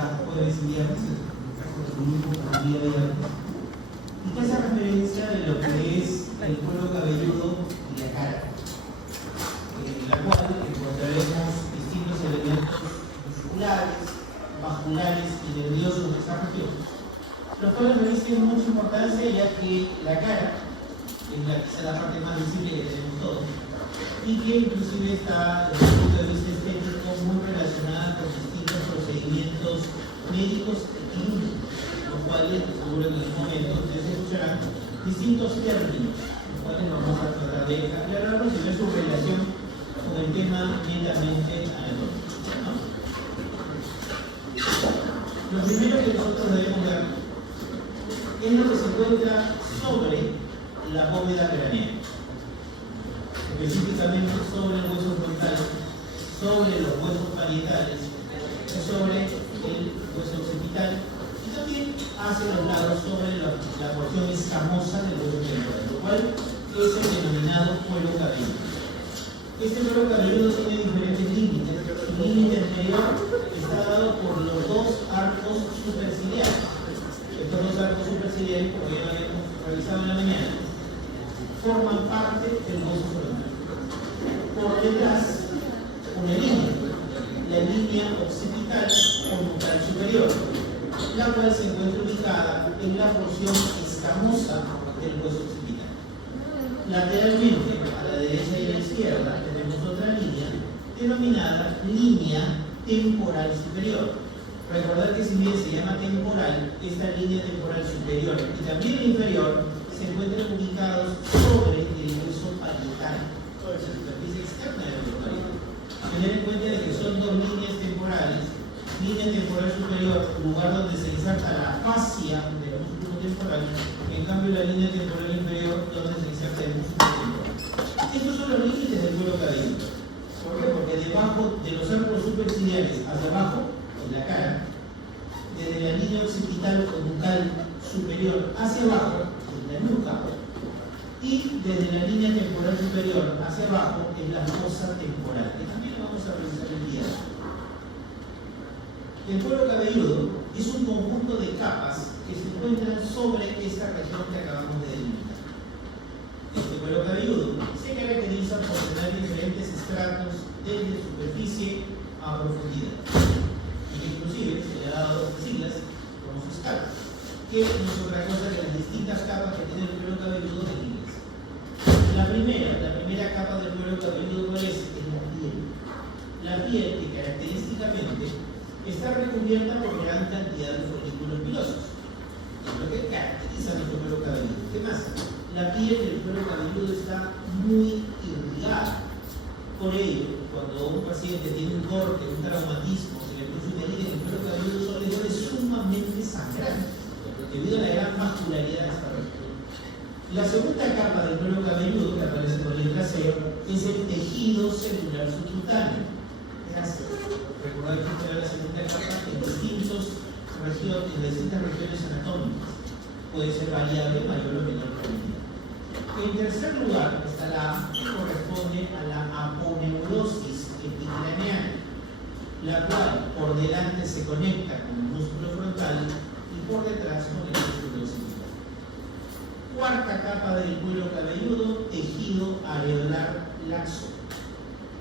día jueves y viernes, en el caso del grupo para el día viernes, y que hace referencia de lo que es el cuero cabelludo y la cara, en la cual encontraremos distintos elementos musculares, vasculares y nerviosos de esa región, los cuales revisten mucha importancia ya que la cara es quizá la parte más visible que tenemos todos, y que inclusive está desde el punto de vista estético muy relacionada con distintos procedimientos médicos y clínicos, los cuales seguro en algún momento ustedes escucharán distintos términos, los cuales vamos a tratar de aclararlos y ver su relación con el tema netamente anatómico, ¿no? Lo primero que nosotros debemos ver es lo que se encuentra sobre la bóveda craneal, específicamente sobre el hueso frontal, sobre los huesos parietales, sobre el hueso occipital y también hacia los lados sobre la porción escamosa del hueso temporal, lo cual es el denominado cuero cabelludo. Este cuero cabelludo tiene diferentes límites. El límite anterior está dado por los dos arcos superciliares. Estos dos arcos superciliares, como ya lo habíamos revisado en la mañana, forman parte del hueso frontal. Por detrás, una línea, la línea occipital o nucal superior, la cual se encuentra ubicada en la porción escamosa del hueso occipital. Lateralmente, a la derecha y a la izquierda, tenemos otra línea denominada línea temporal superior. Recordad que si bien se llama temporal, esta línea temporal superior y también inferior se encuentran ubicados sobre el hueso parietal, sobre la superficie externa del hueso parietal. Tener en cuenta de que son dos líneas temporales, línea temporal superior, lugar donde se inserta la fascia del músculo temporal, en cambio la línea temporal inferior, donde se inserta el músculo temporal. Estos son los límites del cuero cabelludo. ¿Por qué? Porque debajo de los arcos superciliares hacia abajo, en la cara, desde la línea occipital o nucal superior hacia abajo, la nuca, y desde la línea temporal superior hacia abajo es la fosa temporal, que también lo vamos a revisar el día de hoy. El cuero cabelludo es un conjunto de capas que se encuentran sobre esta región que acabamos de delimitar. Este cuero cabelludo se caracteriza por tener diferentes estratos desde superficie a profundidad, y inclusive se le ha dado siglas como sus capas, que no es otra cosa que las distintas capas que tiene el cuero cabelludo en inglés. La primera capa del cuero cabelludo, ¿cuál es? Es la piel. La piel que característicamente está recubierta por gran cantidad de folículos pilosos, es lo que caracteriza nuestro cuero cabelludo. ¿Qué más? La piel del cuero cabelludo está muy irrigada. Por ello, cuando un paciente tiene un corte, un traumatismo, se le produce una herida en el cuero cabelludo, son lesiones sumamente sangrantes, debido a la gran vascularidad de esta región. La segunda capa del cuero cabelludo, que aparece con letra C, es el tejido celular subcutáneo. Recordad que esta era la segunda capa en distintas regiones anatómicas. Puede ser variable, mayor o menor cantidad. En tercer lugar está la A, que corresponde a la aponeurosis epicraneal, la cual por delante se conecta con el músculo frontal y por detrás con el músculo occipital. Cuarta capa del cuero cabelludo, tejido areolar laxo,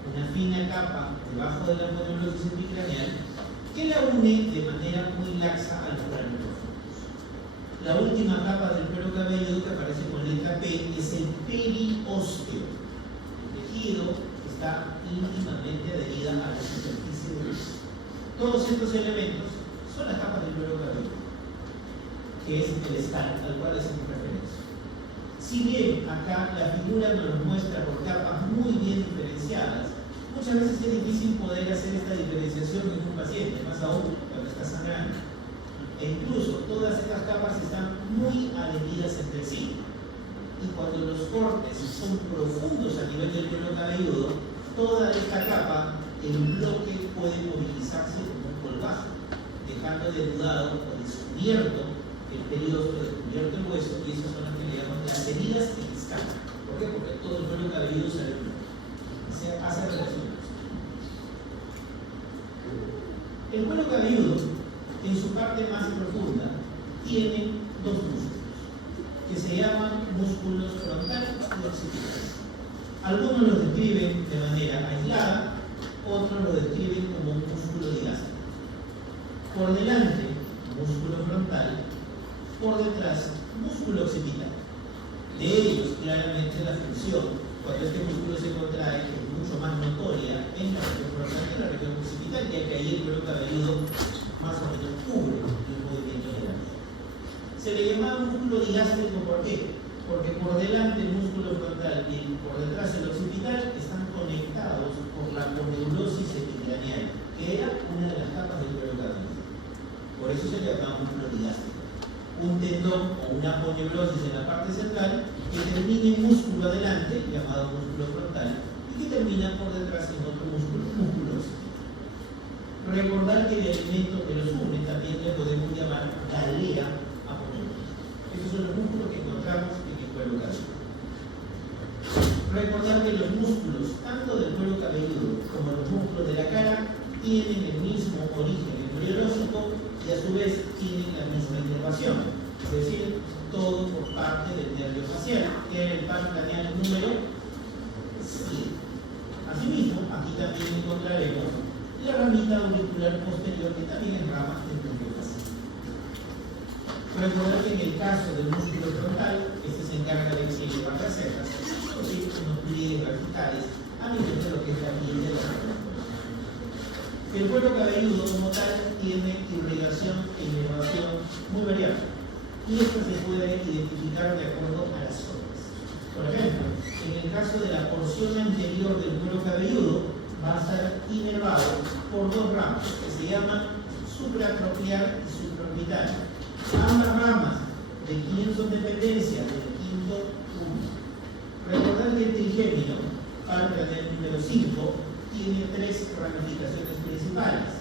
una fina capa debajo de la aponeurosis epicraneal que la une de manera muy laxa al cráneo profundo. La última capa del cuero cabelludo, que aparece con letra P, es el periósteo. El tejido está íntimamente adherida a la superficie del hueso. Todos estos elementos son las capas del cuero cabelludo, que es el escal al cual hacemos referencia. Si bien acá la figura nos muestra por capas muy bien diferenciadas, muchas veces es difícil poder hacer esta diferenciación en un paciente, más aún cuando está sangrando. E incluso todas estas capas están muy adheridas entre sí. Y cuando los cortes son profundos a nivel del cuero cabelludo, toda esta capa en bloque puede movilizarse como un colgajo, dejando denudado o descubierto el periósteo, descubierto el hueso, y esas son las que le llamamos las heridas en escala. ¿Por qué? Porque todo el cuero cabelludo sale en bloque. Se hace relaciones. El cuero cabelludo en su parte más profunda, tiene dos músculos, que se llaman músculos frontal y occipital. Algunos los describen de manera aislada, otros lo describen como un músculo diástolo. Por delante, músculo frontal; por detrás, músculo occipital. De ellos, claramente la función, cuando este músculo se contrae, es mucho más notoria en la región frontal que en la región occipital, ya que ahí el cuero cabelludo más o menos cubre el movimiento de la piel. Se le llama músculo digástrico, ¿por qué? Porque por delante el músculo frontal y por detrás el occipital están conectados por la coneurosis epicranial, que era una de las capas del cuero cabelludo. Por eso se le llama músculo digástrico. Un tendón o una aponeurosis en la parte central que termina en músculo adelante, llamado músculo frontal, y que termina por detrás en otro músculo occipital. Recordar que el elemento que los une también le podemos llamar galea aponeurosis. Esos son los músculos que encontramos en el cuero cabelludo. Recordar que los músculos, tanto del cuero cabelludo como los músculos de la cara, tienen el mismo origen embriológico y a su vez tienen la misma inervación, es decir, todo por parte del nervio facial, que es el paro craneal número 7. Asimismo, aquí también encontraremos la ramita auricular posterior, que también es rama del nervio facial. Recordar que en el caso del músculo frontal, este se encarga de elevar las cejas, es decir, unos pliegues verticales a nivel de lo que es la piel de la cara. El cuero cabelludo como tal tiene irrigación e inervación muy variable, y esto se puede identificar de acuerdo a las zonas. Por ejemplo, en el caso de la porción anterior del cuero cabelludo, va a estar inervado por dos ramas que se llaman supratropiar y supraorbital. Ambas ramas de quién son dependencia del quinto 1. Recordar que el trigémino, paro craneal número 5, tiene tres ramificaciones principales.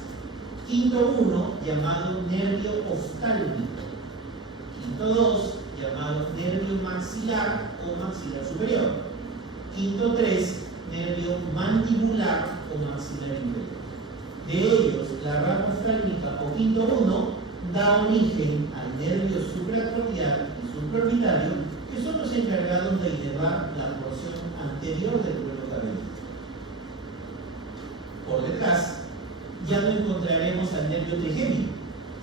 Quinto 1, llamado nervio oftálmico. Quinto 2, llamado nervio maxilar o maxilar superior. Quinto 3, nervio mandibular o maxilar inferior. De ellos, la rama oftálmica o quinto 1 da origen al nervio supratropial y supraorbitario, que son los encargados de inervar la porción anterior del cuero cabelludo. Por detrás, ya no encontraremos al nervio trigémino,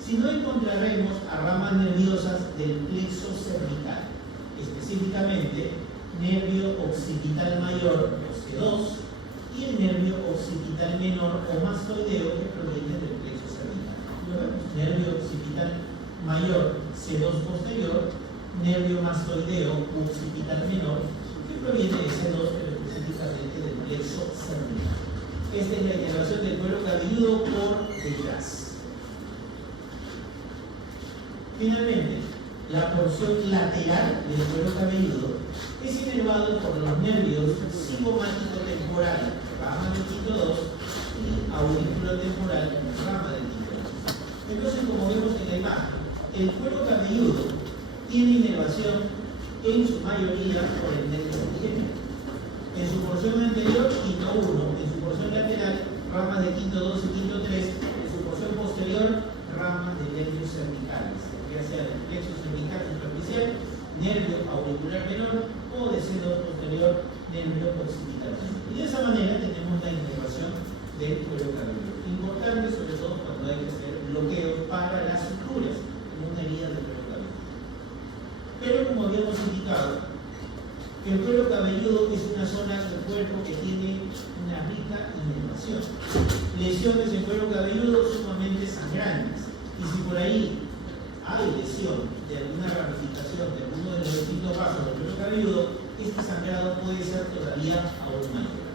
sino encontraremos a ramas nerviosas del plexo cervical, específicamente nervio occipital mayor o C2 y el nervio occipital menor o mastoideo, que proviene del plexo cervical. Nervio occipital mayor C2 posterior, nervio mastoideo occipital menor, que proviene de C2, pero específicamente del plexo cervical. Esta es la inervación del cuero cabelludo por detrás. Finalmente, la porción lateral del cuero cabelludo es inervado por los nervios cigomático-temporal, rama del quinto 2, y auriculotemporal, rama del quinto 2. Entonces, como vemos en la imagen, el cuero cabelludo tiene inervación en su mayoría por el nervio trigémino. En su porción anterior, quinto 1, en su porción lateral, ramas de quinto 2 y quinto 3, en su porción posterior, ramas de nervios cervicales, ya sea del plexo cervical superficial, nervio auricular menor o de C2 posterior, nervio occipital. Y de esa manera tenemos la inervación del cuero cabelludo. Importante sobre todo cuando hay que hacer bloqueos para las suturas en una herida del cuero cabelludo. Pero como habíamos indicado, el cuero cabelludo es una zona del cuerpo que tiene una rica inervación. Lesiones en cuero cabelludo sumamente sangrantes. Y si por ahí hay lesión de alguna ramificación de alguno de los distintos vasos del cuero cabelludo, este sangrado puede ser todavía aún mayor.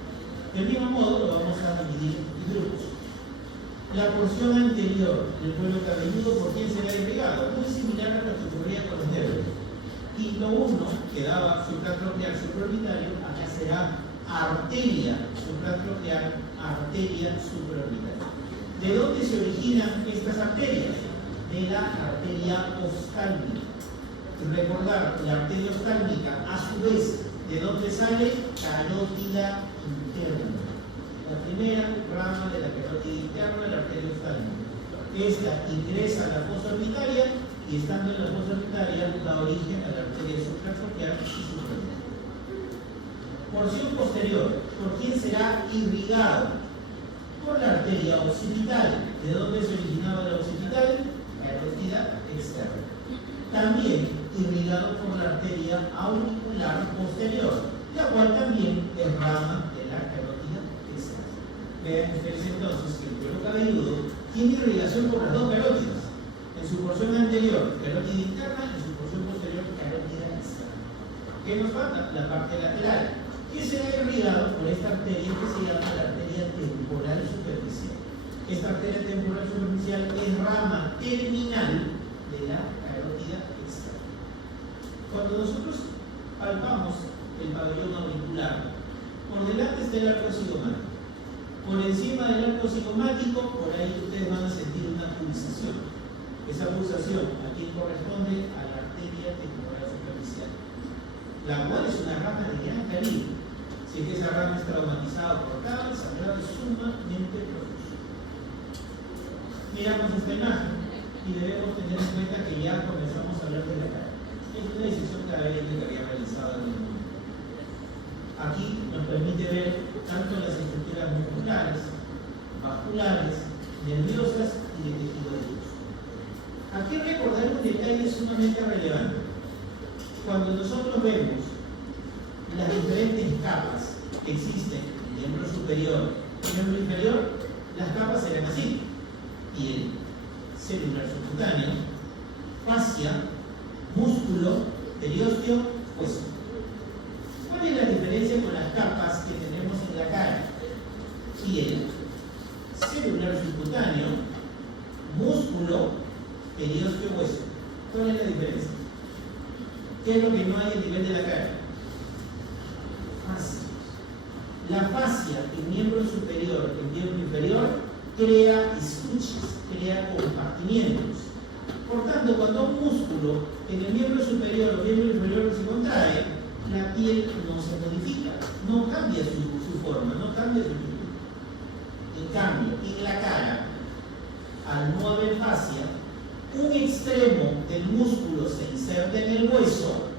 Del mismo modo, lo vamos a dividir en grupos. La porción anterior del cuero cabelludo, ¿por quién será irrigado? Muy similar a lo que ocurría con los nervios. Quinto 1, que daba supratropial supraorbitario, acá será arteria supratropial, arteria supraorbitaria. ¿De dónde se originan estas arterias? De la arteria oftálmica. Recordar, la arteria oftálmica, a su vez, ¿de dónde sale? Carótida interna. La primera rama de la carótida interna, la arteria oftálmica. Esta ingresa a la fosa orbitaria y estando en la fosa orbitaria da origen a la arteria supratraqueal y supratraqueal. Porción posterior, ¿por quién será irrigado? Por la arteria occipital. ¿De dónde se originaba la occipital? Carótida externa. También irrigado por la arteria auricular posterior, la cual también es rama de la carótida externa. Vean ustedes entonces que el cuero cabelludo tiene irrigación por las dos carótidas. En su porción anterior, carótida interna, en su porción posterior, carótida externa. ¿Qué nos falta? La parte lateral, que será irrigado por esta arteria que se llama la arteria temporal superficial. Esta arteria temporal superficial es rama terminal de la carótida externa. Cuando nosotros palpamos el pabellón auricular, por delante está el arco cigomático. Por encima del arco cigomático, por ahí ustedes van a sentir una pulsación. Esa pulsación a quien corresponde a la arteria temporal superficial, la cual es una rama de gran calibre. Si es que esa rama es traumatizada o cortada, el sangrado es sumamente profuso. Miramos esta imagen y debemos tener en cuenta que ya comenzamos a hablar de la cara. Es una decisión que había realizado en el mundo. Aquí nos permite ver tanto las estructuras musculares, vasculares, nerviosas y de tejido adiposo. Aquí recordar un detalle sumamente relevante. Cuando nosotros vemos las diferentes capas que existen, miembro superior y miembro inferior, las capas serán así: piel, celular subcutáneo, fascia, músculo, periósteo, hueso. ¿Cuál es la diferencia con las capas que tenemos en la cara? Piel, celular subcutáneo, músculo, periósteo, hueso. ¿Cuál es la diferencia? ¿Qué es lo que no hay a nivel de la cara? Fascia. La fascia en miembro superior y en miembro inferior crea estuches, crea compartimientos. Por tanto, cuando un músculo en el miembro superior o miembro inferior se contrae, la piel no se modifica, no cambia su forma, no cambia su estructura. En cambio, en la cara, al no haber fascia, un extremo del músculo se inserta en el hueso,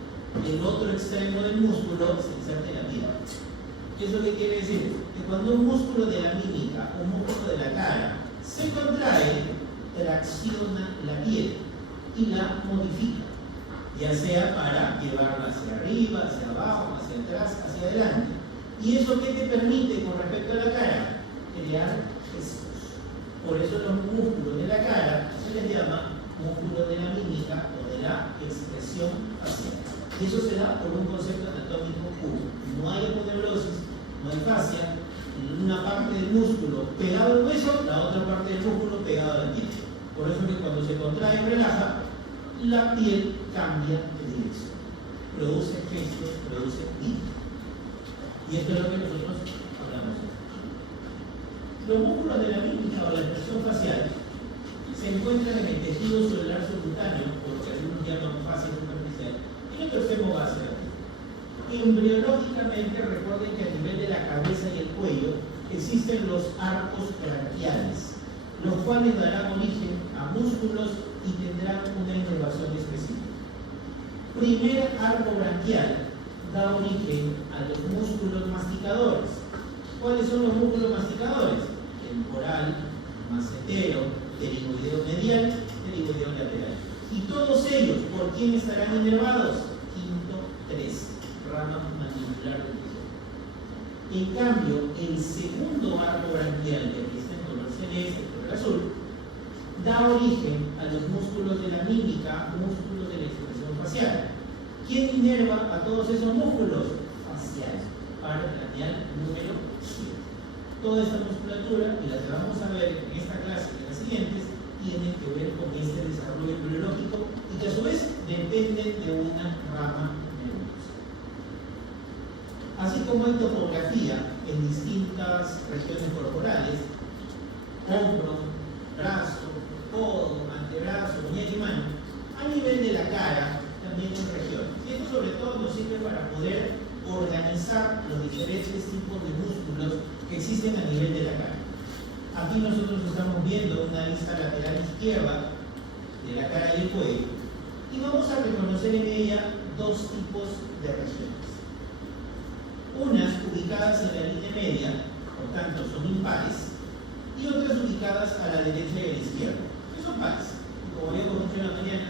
el otro extremo del músculo se inserta en la piel. ¿Eso qué quiere decir? Que cuando un músculo de la mímica, un músculo de la cara, se contrae, tracciona la piel y la modifica, ya sea para llevarla hacia arriba, hacia abajo, hacia atrás, hacia adelante. ¿Y eso qué te permite con respecto a la cara? Crear gestos. Por eso los músculos de la cara se les llama músculo de la mímica o de la expresión facial. Y eso se da por un concepto anatómico puro. No hay aponeurosis, no hay fascia, una parte del músculo pegado al hueso, la otra parte del músculo pegado a la piel. Por eso es que cuando se contrae y relaja, la piel cambia de dirección. Produce gestos, produce mímica. Y esto es lo que nosotros hablamos. Los músculos de la mímica o la expresión facial se encuentran en el tejido celular subcutáneo, o lo que algunos llaman fascia superficial, y el extremo base. Embriológicamente, recuerden que a nivel de la cabeza y el cuello existen los arcos branquiales, los cuales darán origen a músculos y tendrán una inervación específica. Primer arco branquial da origen a los músculos masticadores. ¿Cuáles son los músculos masticadores? Temporal, macetero, pterigoideo medial, pterigoideo lateral. Y todos ellos, ¿por quién estarán inervados? Quinto, 3, rama mandibular del pie. En cambio, el segundo arco branquial, que aquí está en color celeste, color azul, da origen a los músculos de la mímica, músculos de la expresión facial. ¿Quién inerva a todos esos músculos? Facial, paracranial número 7. Toda esta musculatura, y la que vamos a ver en esta clase y en las siguientes, tienen que ver con este desarrollo embriológico y que a su vez dependen de una rama nerviosa. Así como hay topografía en distintas regiones corporales, hombro, brazo, codo, antebrazo, muñeca y mano, a nivel de la cara también hay regiones. Y esto sobre todo nos sirve para poder organizar los diferentes tipos de músculos que existen a nivel de la cara. Aquí nosotros estamos viendo una vista lateral izquierda de la cara y el cuello, y vamos a reconocer en ella dos tipos de regiones. Unas ubicadas en la línea media, por tanto son impares, y otras ubicadas a la derecha y a la izquierda, que son pares. Como habíamos dicho en la mañana,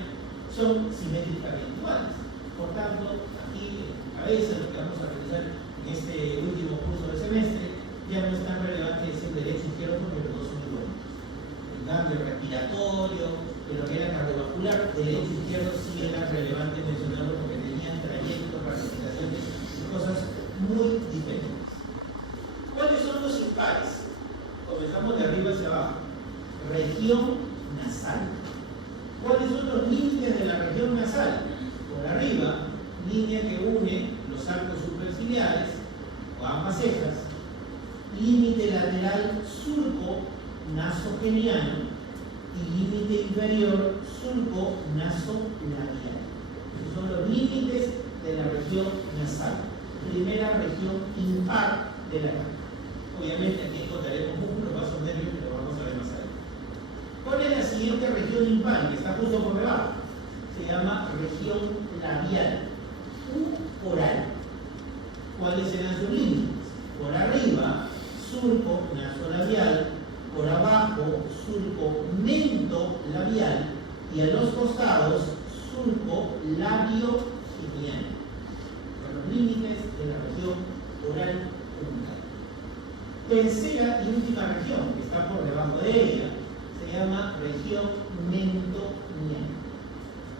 son simétricamente iguales. Por tanto, aquí en la cabeza, lo que vamos a realizar en este último curso del semestre, ya no es tan relevante decir derecho y izquierdo porque los dos son iguales. En cambio, respiratorio, en lo que era cardiovascular, derecho y izquierdo sí era relevante mencionarlo porque tenían trayectos, ramificaciones y cosas muy diferentes. ¿Cuáles son los impares? Comenzamos de arriba hacia abajo. Región nasal. ¿Cuáles son los límites de la región nasal? Por arriba, línea que une los arcos superciliares o ambas cejas. Límite lateral surco nasogeniano y límite inferior surco nasolabial. Esos son los límites de la región nasal. Primera región impar de la cara. Obviamente aquí encontraremos músculos, vasos, nervios, pero vamos a ver más adelante. ¿Cuál es la siguiente región impar? Que está justo por debajo. Se llama región labial. Oral. ¿Cuáles serán sus límites? Por arriba, surco nasolabial. Por abajo, surco mentolabial. Y a los costados, surco labio-geniano. Son los límites de la región oral uncal. Tercera y última región, que está por debajo de ella, se llama región mentoniana.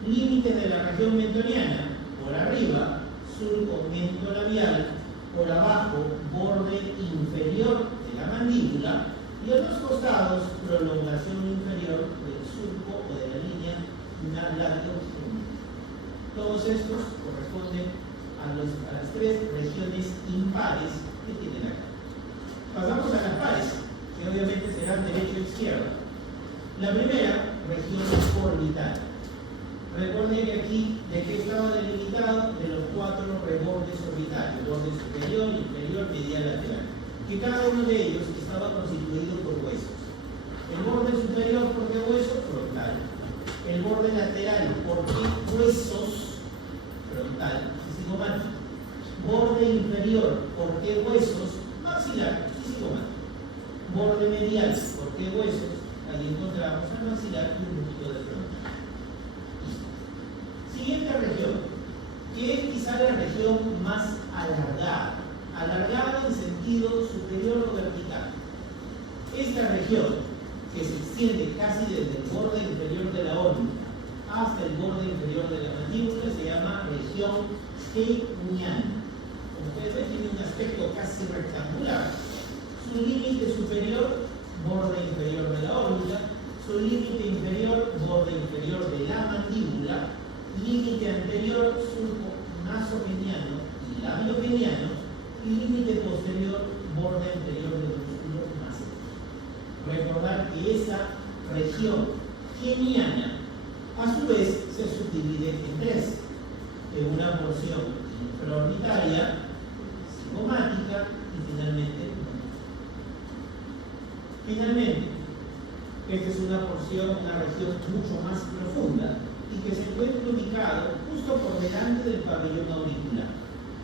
Límites de la región mentoniana, por arriba, surco mentolabial, por abajo, borde inferior de la mandíbula, y a los costados, prolongación inferior del surco o de la línea labio-geniana. Todos estos corresponden a las tres regiones impares que tienen acá. Pasamos a las pares, que obviamente serán derecha e izquierda. La primera, región orbital. Recuerden que aquí, ¿de qué estaba delimitado? De los cuatro rebordes orbitales, borde superior, inferior, medial, lateral. Que cada uno de ellos estaba constituido por huesos. El borde superior, ¿por qué hueso? Frontal. El borde lateral, ¿por qué huesos? Frontal, cigomático. Borde inferior, ¿por qué huesos? Maxilar, cigomático. Borde medial, ¿por qué huesos? Ahí encontramos el maxilar y un poquito de frontal. Siguiente región, que es quizá la región más alargada. Alargada en sentido superior o vertical. Esta región, que se extiende casi desde el borde inferior de la órbita hasta el borde inferior de la mandíbula, se llama región geniana. Como ustedes ven, tiene un aspecto casi rectangular. Su límite superior, borde inferior de la órbita, su límite inferior, borde inferior de la mandíbula, límite anterior, surco nasogeniano y labiogeniano, y límite posterior, borde inferior del músculo máximo. Recordar que esa región geniana, a su vez, se subdivide en tres, en una porción infraorbitaria, cigomática y finalmente. Finalmente, esta es una porción, una región mucho más profunda y que se encuentra ubicado justo por delante del pabellón auricular.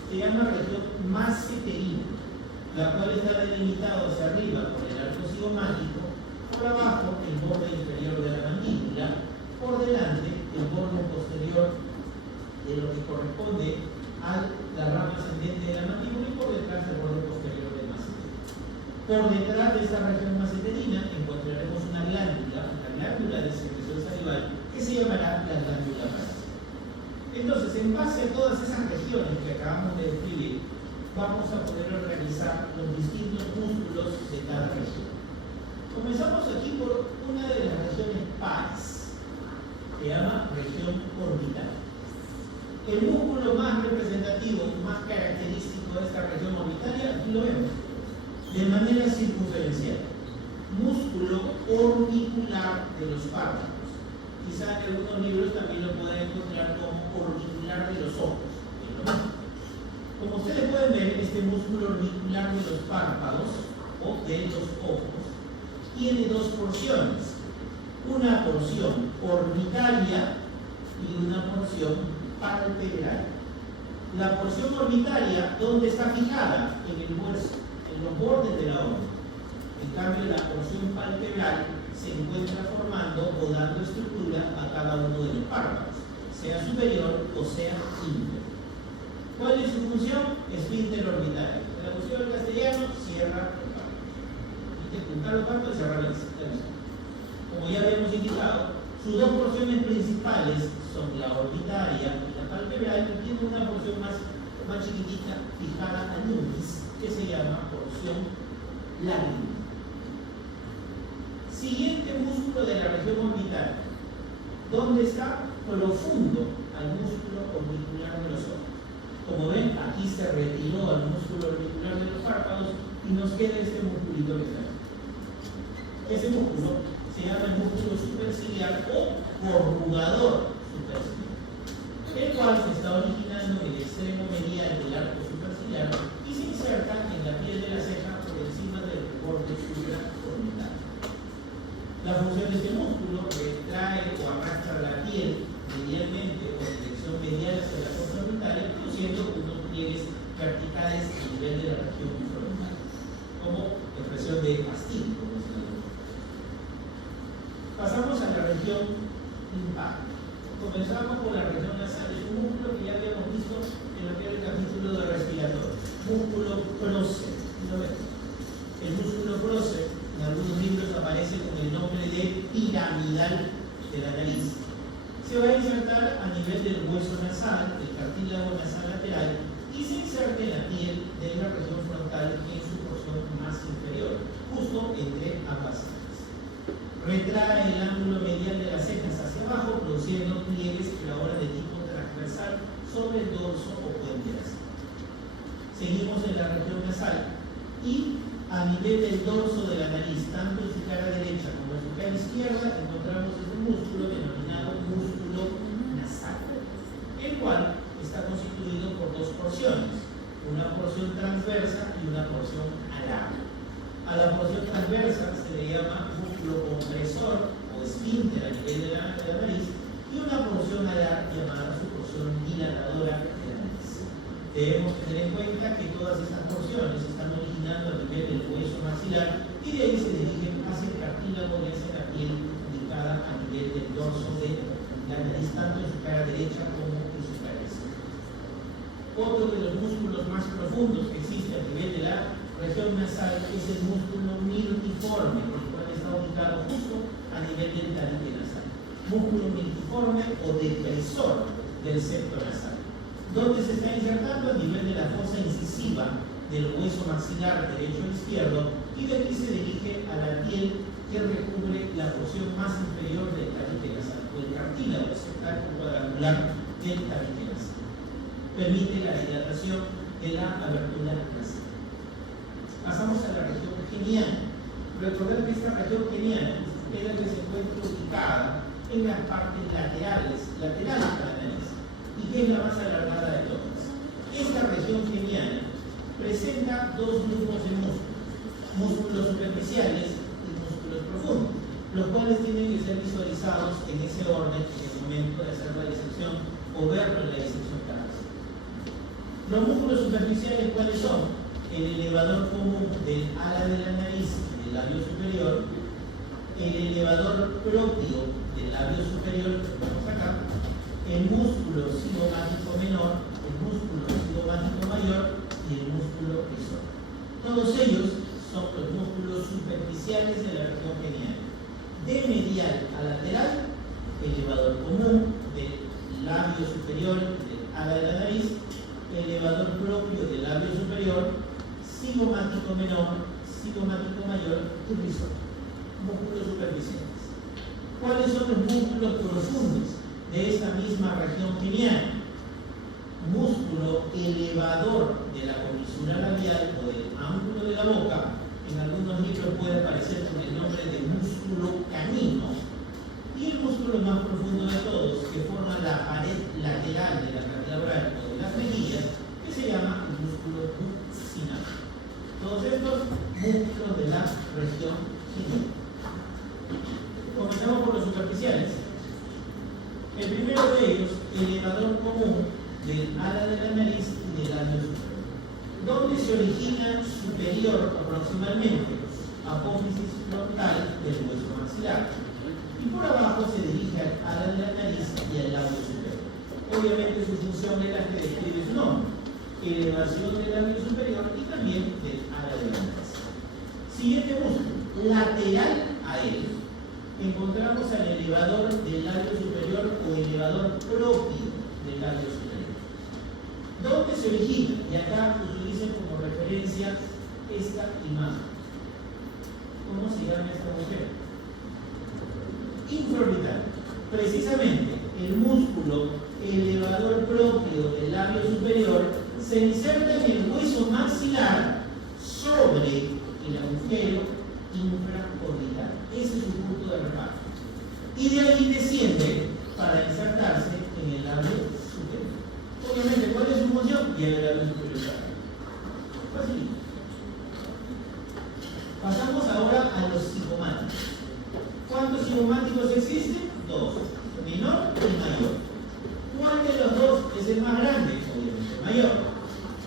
Se llama región masseterina, la cual está delimitado hacia arriba por el arco cigomático, por abajo el borde inferior de la mandíbula, por delante el borde posterior de lo que corresponde a la rama ascendente de la mandíbula y por detrás el borde posterior del massetero. Por detrás de esta región masseterina encontraremos una glándula de secreción salival que se llamará la glándula parásica. Entonces, en base a todas esas regiones que acabamos de describir, vamos a poder organizar los distintos músculos de cada región. Comenzamos aquí por una de las regiones pares, que se llama región orbital. El músculo más representativo, más característico de esta región orbitaria, aquí lo vemos, de manera circunferencial. Músculo orbicular de los párpados. Quizá en algunos libros también lo pueden encontrar como orbicular de los ojos. Como ustedes pueden ver, este músculo orbicular de los párpados o de los ojos tiene dos porciones. una porción orbitaria y una porción palpebral. La porción orbitaria, ¿dónde está fijada? En el hueso, en los bordes de la órbita. En cambio, la porción palpebral se encuentra formando o dando estructura a cada uno de los párpados, sea superior o sea inferior. ¿Cuál es su función? Esfínter orbitario. En la traducción al castellano, cierra el párpado. Hay que juntar los párpados y cerrar la visión. Como ya habíamos indicado, sus dos porciones principales son la orbitaria y la palpebral, y tiene una porción más chiquitita fijada al índice, que se llama porción lágrima. Siguiente músculo de la región orbital. ¿Dónde está? Profundo al músculo orbicular de los ojos. Como ven, aquí se retiró al músculo orbicular de los párpados y nos queda este musculito que está aquí. Ese músculo se llama el músculo superciliar o corrugador superciliar, el cual se está originando en el extremo medial del arco superciliar y se inserta en la piel de la ceja por encima del borde supraorbital. La función de este músculo retrae o arrastra la piel medialmente o en dirección medial hacia la fosa orbitaria, produciendo unos pliegues verticales a nivel de la región frontal, como expresión de mastín, como se llama. Pasamos a la región limpática. Comenzamos con la región nasal. Es un músculo que ya habíamos visto en lo que era el capítulo de respiratorio. Músculo prócer. El músculo prócer en algunos libros aparece con el nombre de piramidal de la nariz. Se va a insertar a nivel del hueso nasal, del cartílago nasal lateral, y se inserta en la piel de la región frontal en su porción más inferior, justo entre ambas cejas. Retrae el ángulo medial de las cejas hacia abajo, produciendo pliegues pero ahora de tipo transversal sobre el dorso o puente nasal. Seguimos en la región nasal y a nivel del dorso de la nariz, tanto en su cara derecha como en su cara izquierda, encontramos un músculo denominado músculo nasal, el cual está constituido por dos porciones, una porción transversa y una porción alar. A la porción transversa se le llama músculo compresor o esfínter a nivel de la nariz, y una porción alar llamada su porción dilatadora de la nariz. Debemos tener en cuenta que todas estas porciones están originando a nivel del hueso maxilar y de ahí se dirigen hacia el cartílago y hacia la piel ubicada a nivel del dorso de la nariz, tanto en su cara derecha como en su cara izquierda. Otro de los músculos más profundos que existe a nivel de la región nasal es el músculo miltiforme, el cual está ubicado justo a nivel del tabique nasal. Músculo miltiforme o depresor del septo nasal, donde se está insertando a nivel de la fosa incisiva del hueso maxilar derecho o izquierdo, y de aquí se dirige a la piel que recubre la porción más inferior del tabique nasal, o el cartílago central cuadrangular del tabique nasal. Permite la dilatación de la abertura nasal. Pasamos a la región geniana. Recordad que esta región geniana es la que se encuentra ubicada en las partes laterales de la nariz, y que es la más alargada de todas. Esta región geniana presenta dos grupos de músculos superficiales y músculos profundos, los cuales tienen que ser visualizados en ese orden en el momento de hacer la disección o verlo en la disección carácter. Los músculos superficiales, ¿cuáles son? El elevador común del ala de la nariz y del labio superior, el elevador propio del labio superior, que vemos acá, el músculo cigomático menor, el músculo cigomático mayor y el músculo risor. Todos ellos son los músculos superficiales de la región geniana. De medial a lateral, elevador común del labio superior del ala de la nariz, elevador propio del labio superior, cigomático menor, cigomático mayor y risor. Músculos superficiales. ¿Cuáles son los músculos profundos de esta misma región geniana? Músculo elevador de la comisura labial o del ángulo de la boca, en algunos libros puede aparecer con el nombre de músculo canino, y el músculo más profundo de todos, que forma la pared lateral de la cavidad oral o de las mejillas, que se llama el músculo buccinal. Todos estos músculos de la región geniana. Comenzamos por los El primero de ellos, elevador común del ala de la nariz y del labio superior, donde se origina superior proximalmente, apófisis frontal del hueso maxilar, y por abajo se dirige al ala de la nariz y al labio superior. Obviamente su función es la que describe su nombre, elevación del labio superior y también del ala de la nariz. Siguiente músculo, lateral a él, encontramos al elevador del labio superior o elevador propio del labio superior. ¿Dónde se origina? Y acá utilicen como referencia esta imagen. ¿Cómo se llama esta mujer? Infraorbital. Precisamente el músculo elevador propio del labio superior se inserta en el hueso maxilar sobre el agujero infraorbital. Ese es su punto de reparo. Y de ahí desciende para insertarse en el labio superior. Obviamente, ¿cuál es su función? Y en el labio superior. Fácil. Pasamos ahora a los cigomáticos. ¿Cuántos cigomáticos existen? Dos. Menor y mayor. ¿Cuál de los dos es el más grande? Obviamente el mayor.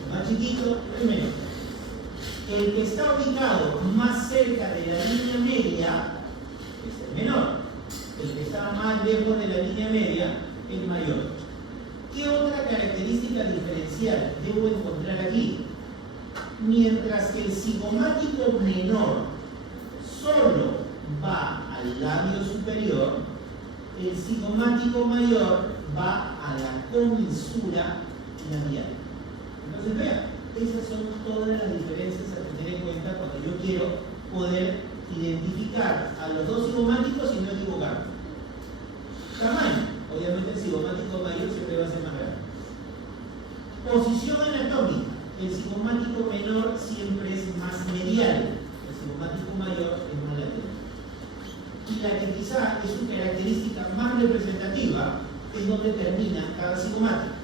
El más chiquito, el menor. El que está ubicado más cerca de la línea media es el menor. El que está más lejos de la línea media, el mayor. ¿Qué otra característica diferencial debo encontrar aquí? Mientras que el cigomático menor solo va al labio superior, el cigomático mayor va a la comisura labial. Entonces vean, esas son todas las diferencias a tener en cuenta cuando yo quiero poder identificar a los dos cigomáticos y no equivocarme. Tamaño, obviamente el cigomático mayor siempre va a ser más grande. Posición anatómica, el cigomático menor siempre es más medial, el cigomático mayor es más lateral. Y la que quizá es su característica más representativa es donde termina cada cigomático.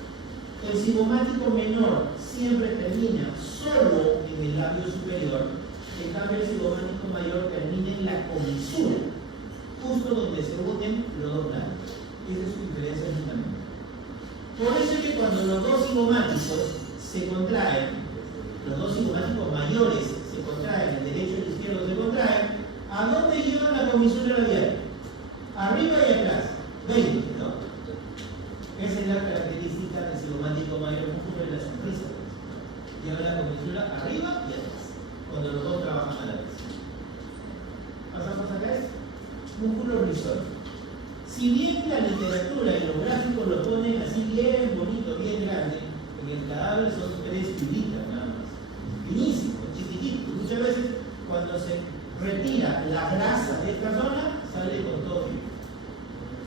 El cigomático menor siempre termina solo en el labio superior, en cambio el cigomático mayor termina en la comisura, justo donde se unen los dos labios. Esa es su diferencia fundamental. Por eso es que cuando los dos cigomáticos se contraen, los dos cigomáticos mayores se contraen, el derecho y el izquierdo se contraen, ¿a dónde llevan la comisura labial? Arriba y atrás. 20, ¿no? Esa es la característica del cigomático mayor, músculo de la sonrisa. Lleva la comisura arriba y atrás, cuando los dos trabajan a la vez. Pasamos acá, es músculo risório. Si bien la literatura y los gráficos lo ponen así bien bonito, bien grande, en el cadáver son 3 filitas nada más. Finísimo, chiquitito. Muchas veces cuando se retira la grasa de esta zona, sale con todo.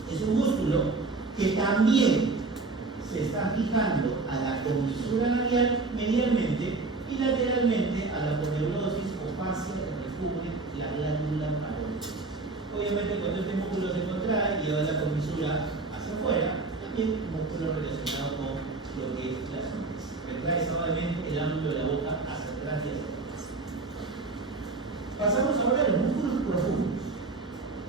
Es un músculo que también se está fijando a la comisura labial medialmente y lateralmente a la poneurosis o fascia que recubre la glándula parótida. Obviamente cuando este músculo se contrae y lleva la comisura hacia afuera, también un músculo relacionado con lo que es la sonrisa. Retrae suavemente el ángulo de la boca hacia atrás y hacia atrás. Pasamos ahora a los músculos profundos.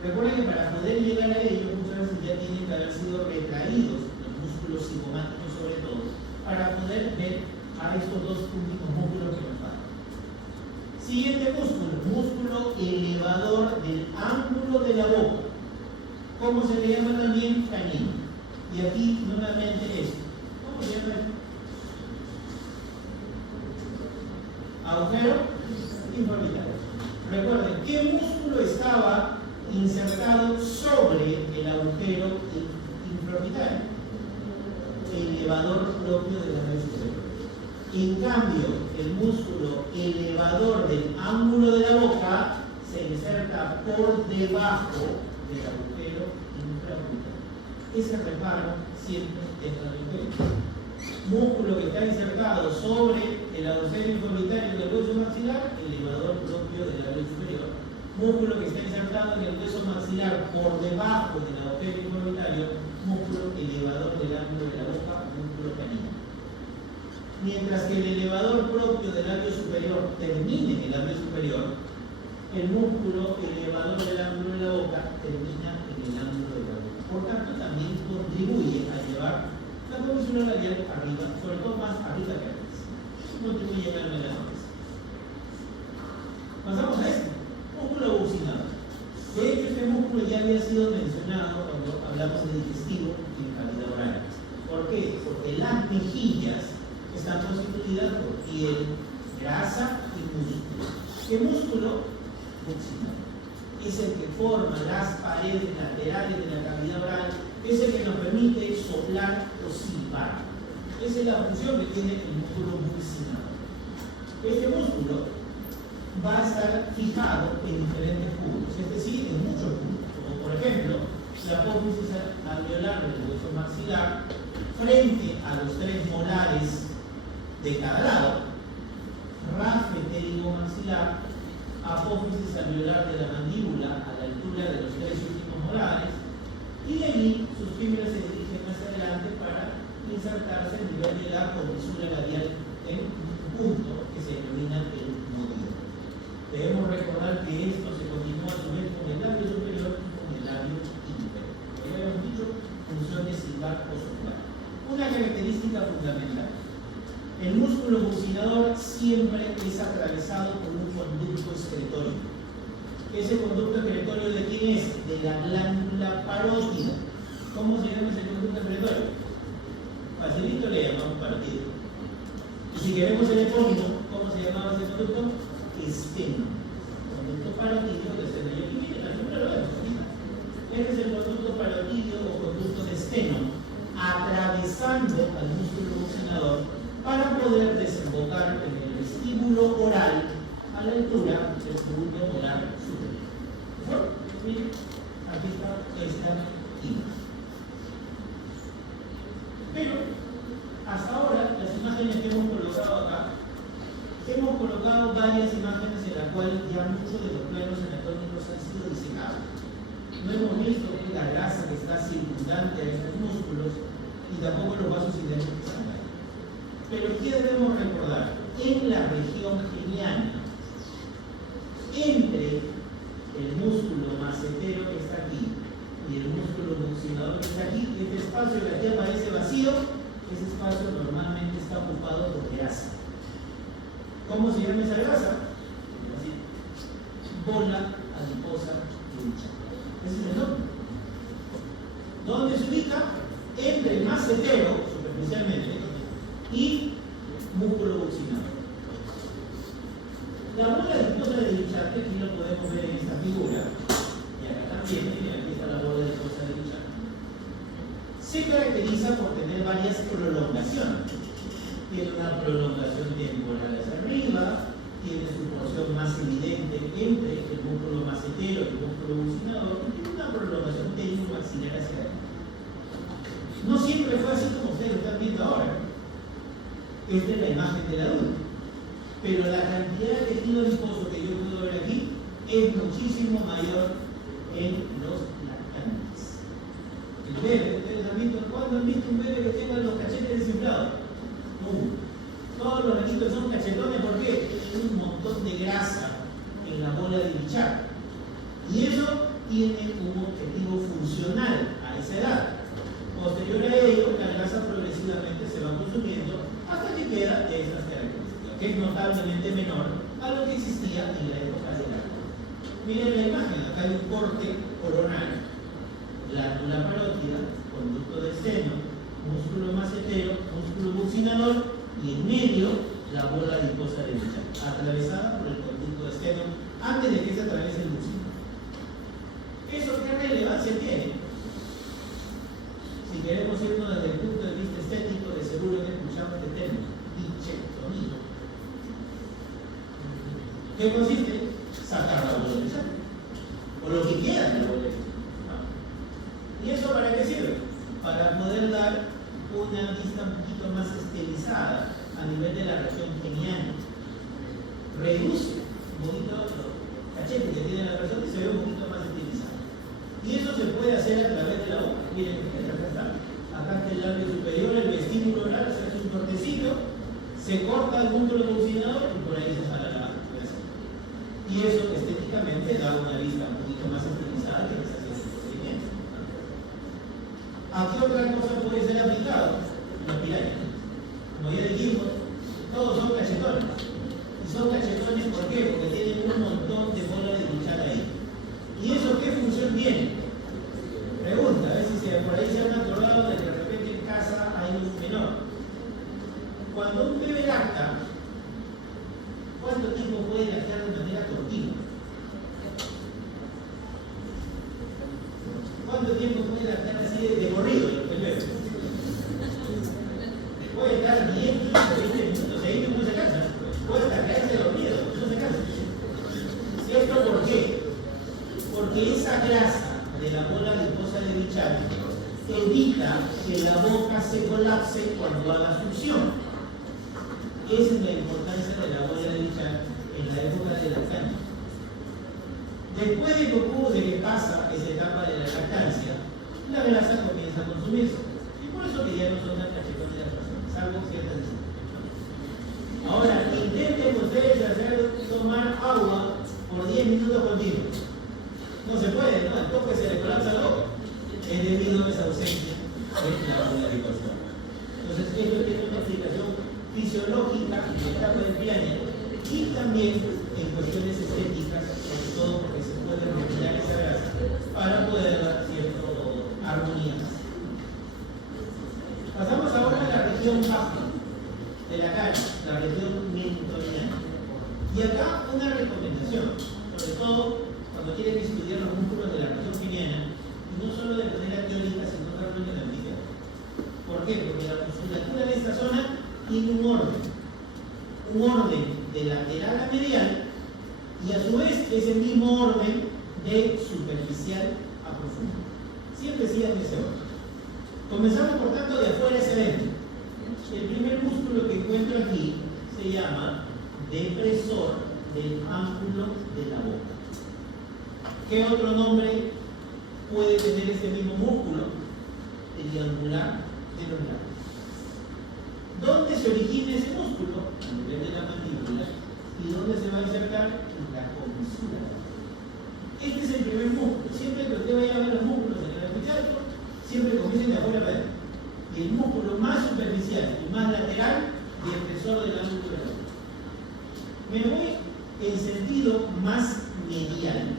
Recuerden que para poder llegar a ellos muchas veces ya tienen que haber sido retraídos los músculos cigomáticos sobre todo, para poder ver a estos dos últimos músculos que nos faltan. Siguiente músculo, músculo elevador del ángulo de la boca. ¿Cómo se le llama también? Canino. Y aquí nuevamente esto. ¿Cómo se llama esto? Agujero infraorbital. Recuerden, ¿qué músculo estaba insertado sobre el agujero infraorbital? El elevador propio de la nariz superior. En cambio, el músculo elevador del ángulo de la boca se inserta por debajo del agujero infraorbital. Ese reparo siempre es radioactivo. Músculo que está insertado sobre el agujero infraorbitario del hueso maxilar, elevador propio del labio superior. Músculo que está insertado en el hueso maxilar por debajo del agujero infraorbitario, músculo elevador del ángulo de la boca, músculo canino. Mientras que el elevador propio del labio superior termine en el labio superior, el músculo elevador del ángulo de la boca termina en el ángulo de la boca. Por tanto, también pondría músculo labial arriba, sobre todo más arriba que atrás. No te voy a llevarme las manos. Pasamos a este, músculo bucinador. De hecho, este músculo ya había sido mencionado cuando hablamos de digestivo y en cavidad oral. ¿Por qué? Porque las mejillas están constituidas por piel, grasa y músculo. ¿Qué músculo? Bucinador. Es el que forma las paredes laterales de la cavidad oral, es el que nos permite soplar o silbar. Esa es la función que tiene el músculo bucinador. Este músculo va a estar fijado en diferentes puntos, es decir, en muchos puntos, como por ejemplo la apófisis alveolar del hueso maxilar frente a los 3 molares de cada lado, rafe pterigo-maxilar, apófisis alveolar de la mandíbula a la altura de los 3 últimos molares, y de allí sus fibras se dirigen hacia adelante para insertarse a nivel de la comisura labial en un punto que se denomina el nodilo. Debemos recordar que esto se continúa a su vez con el labio superior y con el labio inferior. Ya habíamos dicho funciones silbar o soplar. Una característica fundamental: el músculo bucinador siempre es atravesado por un conducto excretorio. ¿Ese conducto excretorio de quién es? De la glándula parótida. ¿Cómo se llama ese conducto excretorio? Facilito le llamamos parótida. Y si queremos el epónimo, ¿cómo se llamaba ese conducto? Esteno. Conducto parotidio de esteno. Y aquí miren, la figura lo vemos ahorita. Este es el conducto parotidio o conducto de esteno, atravesando al músculo bucinador para poder desembocar en el vestíbulo oral a la altura del segundo molar superior. Bueno, miren, aquí está esta imagen. Pero, hasta ahora, las imágenes que hemos colocado acá, hemos colocado varias imágenes en las cuales ya muchos de los planos anatómicos han sido disecados. No hemos visto la grasa que está circundante a estos músculos y tampoco los vasos idénticos que están ahí. Pero ¿qué debemos recordar? En la región geniana, entre el músculo macetero que está aquí y el músculo bucinador que está aquí, este espacio que aquí aparece vacío, ese espacio normalmente está ocupado por grasa. ¿Cómo se llama esa grasa? Bola adiposa lucha. Ese es el nombre. ¿Dónde se ubica? Entre el macetero, superficialmente, y músculo bucinador. La bola adiposa de Bichat, que aquí lo podemos ver en esta figura, y acá también, miren, aquí está la bola adiposa de Bichat, se caracteriza por tener varias prolongaciones. Tiene una prolongación temporal hacia arriba, tiene su porción más evidente entre el músculo macetero y el músculo bucinador, y tiene una prolongación tenido-maxilar hacia arriba. No siempre fue así como ustedes lo están viendo ahora. Esta es la imagen del adulto. Pero la cantidad de tejido adiposo que yo puedo ver aquí es muchísimo mayor en los lactantes. El bebé, ¿ustedes han visto? ¿Cuándo han visto un bebé que tenga los cachetes desinflados? Todos los ranitos son cachetones, ¿por qué? Tienen un montón de grasa en la bola de Bichat. Y eso tiene un objetivo funcional a esa edad. Posterior a ello, la grasa progresivamente se va consumiendo hasta que queda de esas características, que es notablemente menor a lo que existía en la época de la alcohol. Miren la imagen, acá hay un corte coronal, glándula parótida, conducto de seno, músculo macetero, músculo bucinador y en medio la bola adiposa de Bichat, atravesada por el conducto de seno antes de que se atraviese el bucinador. ¿Eso qué relevancia tiene? Si queremos irnos desde el punto de vista estético, de seguro que escuchamos este término, bichectomía. ¿Qué consiste? Sacar la bola de Bichat, o lo que queda de la bola de Bichat. ¿Y eso para qué sirve? Para poder dar una vista un poquito más estilizada a nivel de la región geniana. Reduce un poquito los cachetes que tiene la persona y se ve un poquito más estilizado. Y eso se puede hacer a través de la boca. Miren, acá está. Acá está el labio superior, el vestíbulo oral, se hace un cortecito, se corta el músculo bucinador y por ahí se sale la grasa. Y eso estéticamente da una vista un poquito más estilizada que les hace ese procedimiento. ¿A qué otra cosa puede ser aplicado? los pirañas. Como ya dijimos, todos son cachetones. Y son cachetones, ¿por qué? Porque tienen un montón de bolas de luchar ahí. ¿Y eso qué función tiene? Pregunta, a ver si por ahí se han acordado de que de repente en casa hay un menor. Cuando un bebé lacta, ¿cuánto tiempo puede lactar de manera continua? ¿Cuánto tiempo puede lactar así de corrido el bebé? Puede estar 10 minutos, 20 minutos, ahí no se cansa. Puede hasta quedarse dormido, no se cansa. ¿Cierto? ¿Por qué? Porque esa grasa de la bola adiposa de Bichat evita que la boca se colapse cuando haga succión. Esa es la importancia de la bola de Bichat en la época de lactancia. Después de que pasa esa etapa de la lactancia, la grasa comienza a consumirse. Y por eso que ya no son tan cachetones las personas, salvo ciertas excepciones. Ahora, intenten ustedes hacer tomar agua por 10 minutos continuos. No se puede, ¿no? Al toque se le colapsa la boca. Es debido a esa ausencia de la bola adiposa. Entonces, esto tiene una explicación fisiológica en la etapa de piraña y también en cuestiones estéticas, sobre todo porque se puede retirar esa grasa para poder dar cierta armonía. Pasamos ahora a la región baja de la cara, la región mentoniana. Y acá una recomendación, sobre todo cuando quieren estudiar los músculos de la región peniana, y no solo de manera teórica, sino realmente en la práctica. ¿Por qué? Porque la musculatura de esta zona tiene un orden de lateral a medial, y a su vez ese mismo orden de superficial a profundo. Siempre sigan ese orden. Comenzamos por tanto de afuera hacia adentro. El primer músculo que encuentro aquí se llama depresor del ángulo de la boca. ¿Qué otro nombre puede tener este mismo músculo? Triangular de los labios. ¿Dónde se origina ese músculo? A nivel de la mandíbula. ¿Y dónde se va a insertar? En la comisura. Este es el primer músculo. Siempre que usted vaya a ver los músculos en el epicentro, siempre comiencen de afuera para adentro. Y el músculo más superficial y más lateral, depresor del ángulo de la boca. Me voy en sentido más medial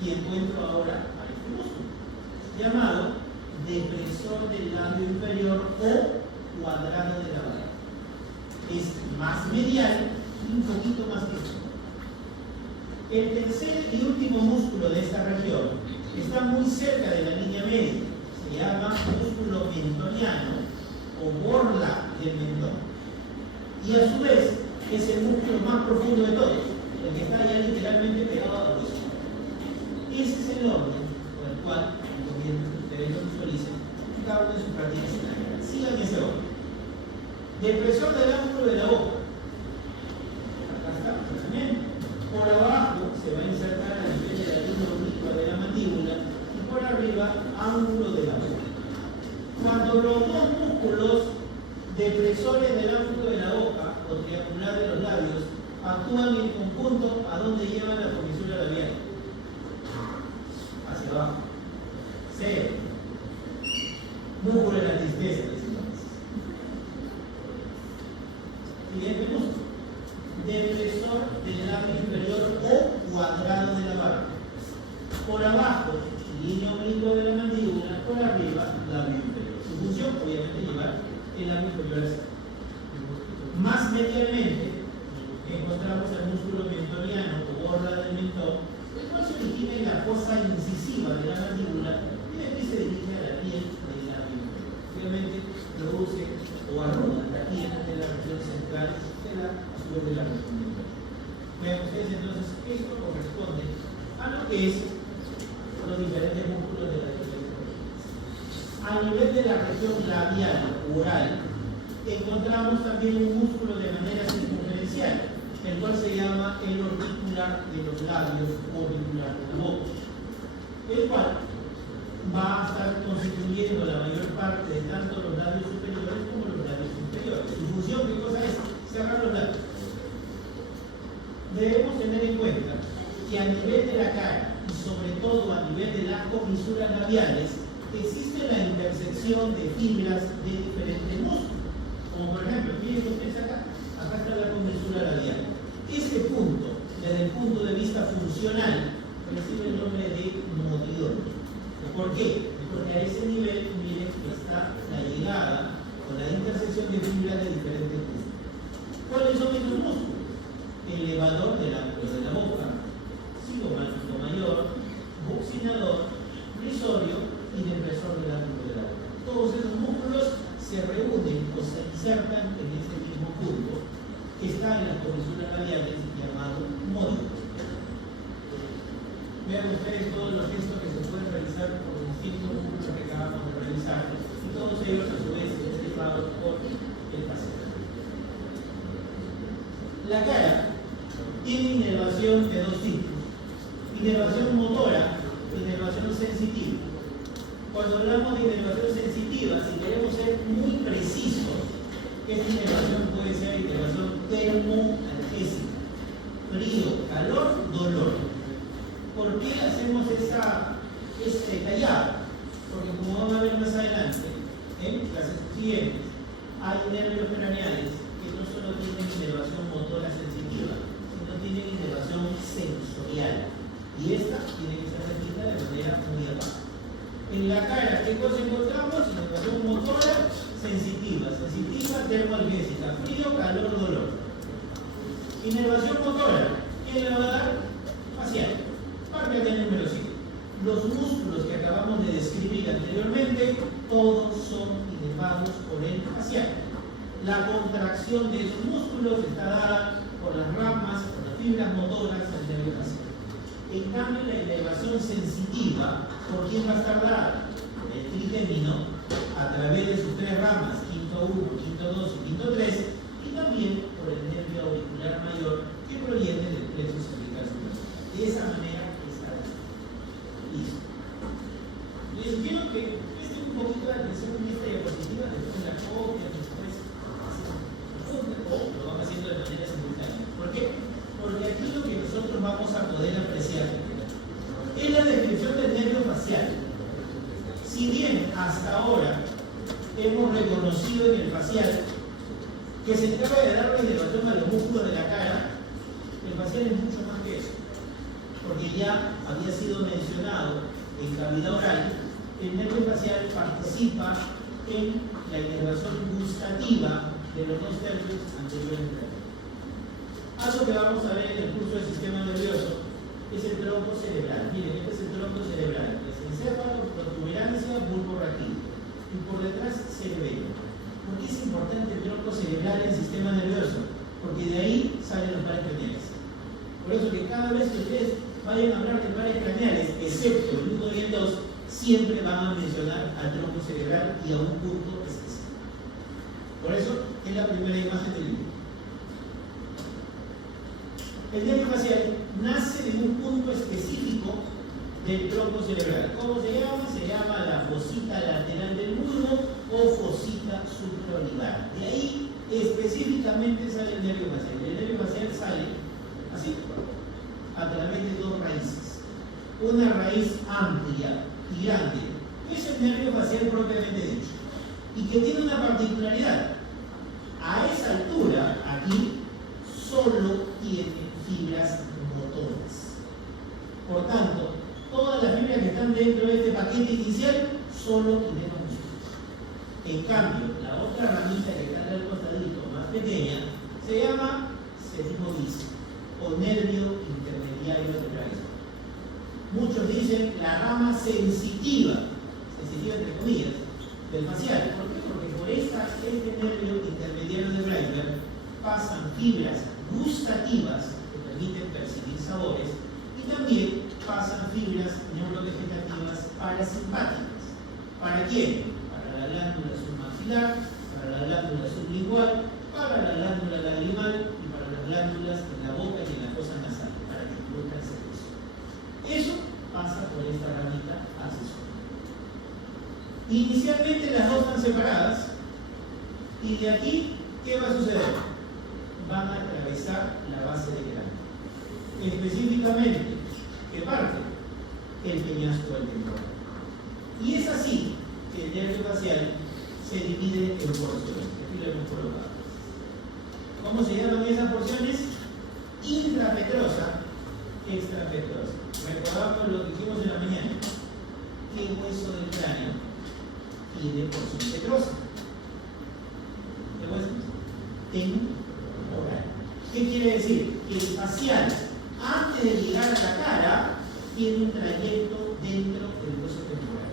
y encuentro ahora a este músculo llamado depresor del labio inferior o cuadrado de la barra. Es más medial y un poquito más profundo. El tercer y último músculo de esta región está muy cerca de la línea media. Se llama músculo mentoniano o borla del mentón. Y a su vez es el músculo más profundo de todos, el que está ya literalmente pegado a la hueso. Ese es el orden por el cual ustedes lo visualicen cada uno de sus prácticas. Sigan ese orden. Depresor del ángulo de la boca. Acá está, también. Por abajo se va a insertar a nivel de la línea obliqua de la mandíbula y por arriba ángulo de la boca. Cuando los dos músculos depresores del ángulo de la boca o triangular de los labios actúan en conjunto, ¿a dónde lleva la comisura labial? Hacia abajo. C. Músculo de la tristeza. Siguiente músculo. Depresor del labio inferior o cuadrado de la barba. Por abajo, línea oblicua de la mandíbula, por arriba, labio inferior. Su función, obviamente, llevar el labio inferior hacia abajo. Más medialmente, encontramos el músculo mentoniano o borla del mentón, el cual se origina en la fosa incisiva de la mandíbula y después se dirige a la piel del labio inferior. Obviamente, produce o arruga la piel de la región central de la de la región mental. Vean ustedes entonces, esto corresponde a lo que es los diferentes músculos de la región. A nivel de la región labial, oral, encontramos también un músculo de manera circunferencial, el cual se llama el orbicular de los labios, orbicular de la boca, el cual va a estar constituyendo la mayor parte de tanto los labios superiores como los labios inferiores. Su función, ¿qué cosa es? Cerrar los labios. Debemos tener en cuenta que a nivel de la cara y sobre todo a nivel de las comisuras labiales existe la intersección intersección de fibras de diferentes músculos. Como por ejemplo, miren ustedes acá está la comisura labial. Este punto, desde el punto de vista funcional, recibe el nombre de motilón. ¿Por qué? Porque a ese nivel, miren, está la llegada o la intersección de fibras de diferentes músculos. ¿Cuáles son estos músculos? Elevador de la boca, cigomático mayor, buccinador, risorio y depresor del ángulo de la boca. Todos esos músculos se reúnen o se insertan en ese mismo punto que está en las comisuras labiales llamado módulo. Vean ustedes todos los gestos que se pueden realizar por los distintos músculos que acabamos de realizar y todos ellos a su vez derivados por el paciente. La cara tiene inervación de dos tipos: inervación motora e inervación sensitiva. Cuando hablamos de inervación sensitiva, si queremos ser muy precisos, esta inervación puede ser inervación termoanalgésica: frío, calor, dolor. ¿Por qué hacemos este detallado? Porque como vamos a ver más adelante, en clases siguientes, hay nervios craneales que no solo tienen inervación motora sensitiva, sino tienen inervación sensorial. Y esta tiene que ser descrita de manera muy aparte. En la cara, ¿qué cosa encontramos? Inervación motora sensitiva, termoanalgésica, frío, calor, dolor. Inervación motora, ¿quién le va a dar? Facial. Parte del número 5. Los músculos que acabamos de describir anteriormente, todos son inervados por el facial. La contracción de esos músculos está dada por las ramas, por las fibras motoras del nervio facial. En cambio, la inervación sensitiva, ¿por quién va a estar dada? Por el trigemino, a través de sus tres ramas, quinto 1, quinto 2 y quinto 3, y también por el nervio auricular mayor que proviene del plexo cervical superior. De esa manera está listo. Les quiero que presten un poquito de atención en esta diapositiva, después la copian, después lo van haciendo de manera simultánea. ¿Por qué? Porque aquí lo que nosotros vamos a poder apreciar es la descripción del nervio facial. Si bien hasta ahora hemos reconocido en el facial que se trata de darle inervación a los músculos de la cara, el facial es mucho más que eso. Porque ya había sido mencionado en cavidad oral, el nervio facial participa en la inervación gustativa de los dos tercios anteriores. Algo que vamos a ver en el curso del sistema nervioso es el tronco cerebral. Miren, este es el tronco cerebral. Es encéfalo, protuberancia, bulbo raquídeo. Y por detrás, cerebelo. ¿Por qué es importante el tronco cerebral en el sistema nervioso? Porque de ahí salen los pares craneales. Por eso que cada vez que ustedes vayan a hablar de pares craneales, excepto el 1 y el 2, siempre van a mencionar al tronco cerebral y a un punto específico. Por eso es la primera imagen del libro. El nervio facial nace de un punto específico del tronco cerebral. ¿Cómo se llama? Se llama la fosita lateral del muslo o fosita supraolivar. De ahí específicamente sale el nervio facial. El nervio facial sale así, a través de dos raíces. Una raíz amplia y grande, que es el nervio facial propiamente dicho, y que tiene una particularidad. A esa altura, aquí, solo tiene fibras motoras. Por tanto, todas las fibras que están dentro de este paquete inicial solo tienen músculos. En cambio, la otra ramita que está al costadito, más pequeña, se llama sepimovis o nervio intermediario de raíz. Muchos dicen la rama sensitiva entre comillas, del facial. ¿Por qué? Porque por este nervio intermediario de Reisberg pasan fibras gustativas que permiten percibir sabores y también pasan fibras neurovegetativas parasimpáticas. ¿Para quién? Para la glándula submaxilar, para la glándula sublingual, para la glándula lagrimal y para las glándulas en la boca y en la fosa nasal, para que produzcan secreción. Eso pasa por esta ramita accesoria. Inicialmente las dos están separadas y de aquí, ¿qué va a suceder? Van a atravesar la base del cráneo. Específicamente, ¿qué parte? El peñasco del temporal. Y es así que el nervio facial se divide en porciones. Aquí lo hemos colocado. ¿Cómo se llaman esas porciones? Intrapetrosa, extrapetrosa. Recordamos lo que hicimos en la mañana. ¿Qué hueso del cráneo tiene porción petrosa? ¿Qué hueso? Temporal. ¿Qué quiere decir? Que el facial, antes de llegar a la cara, tiene un trayecto dentro del hueso temporal.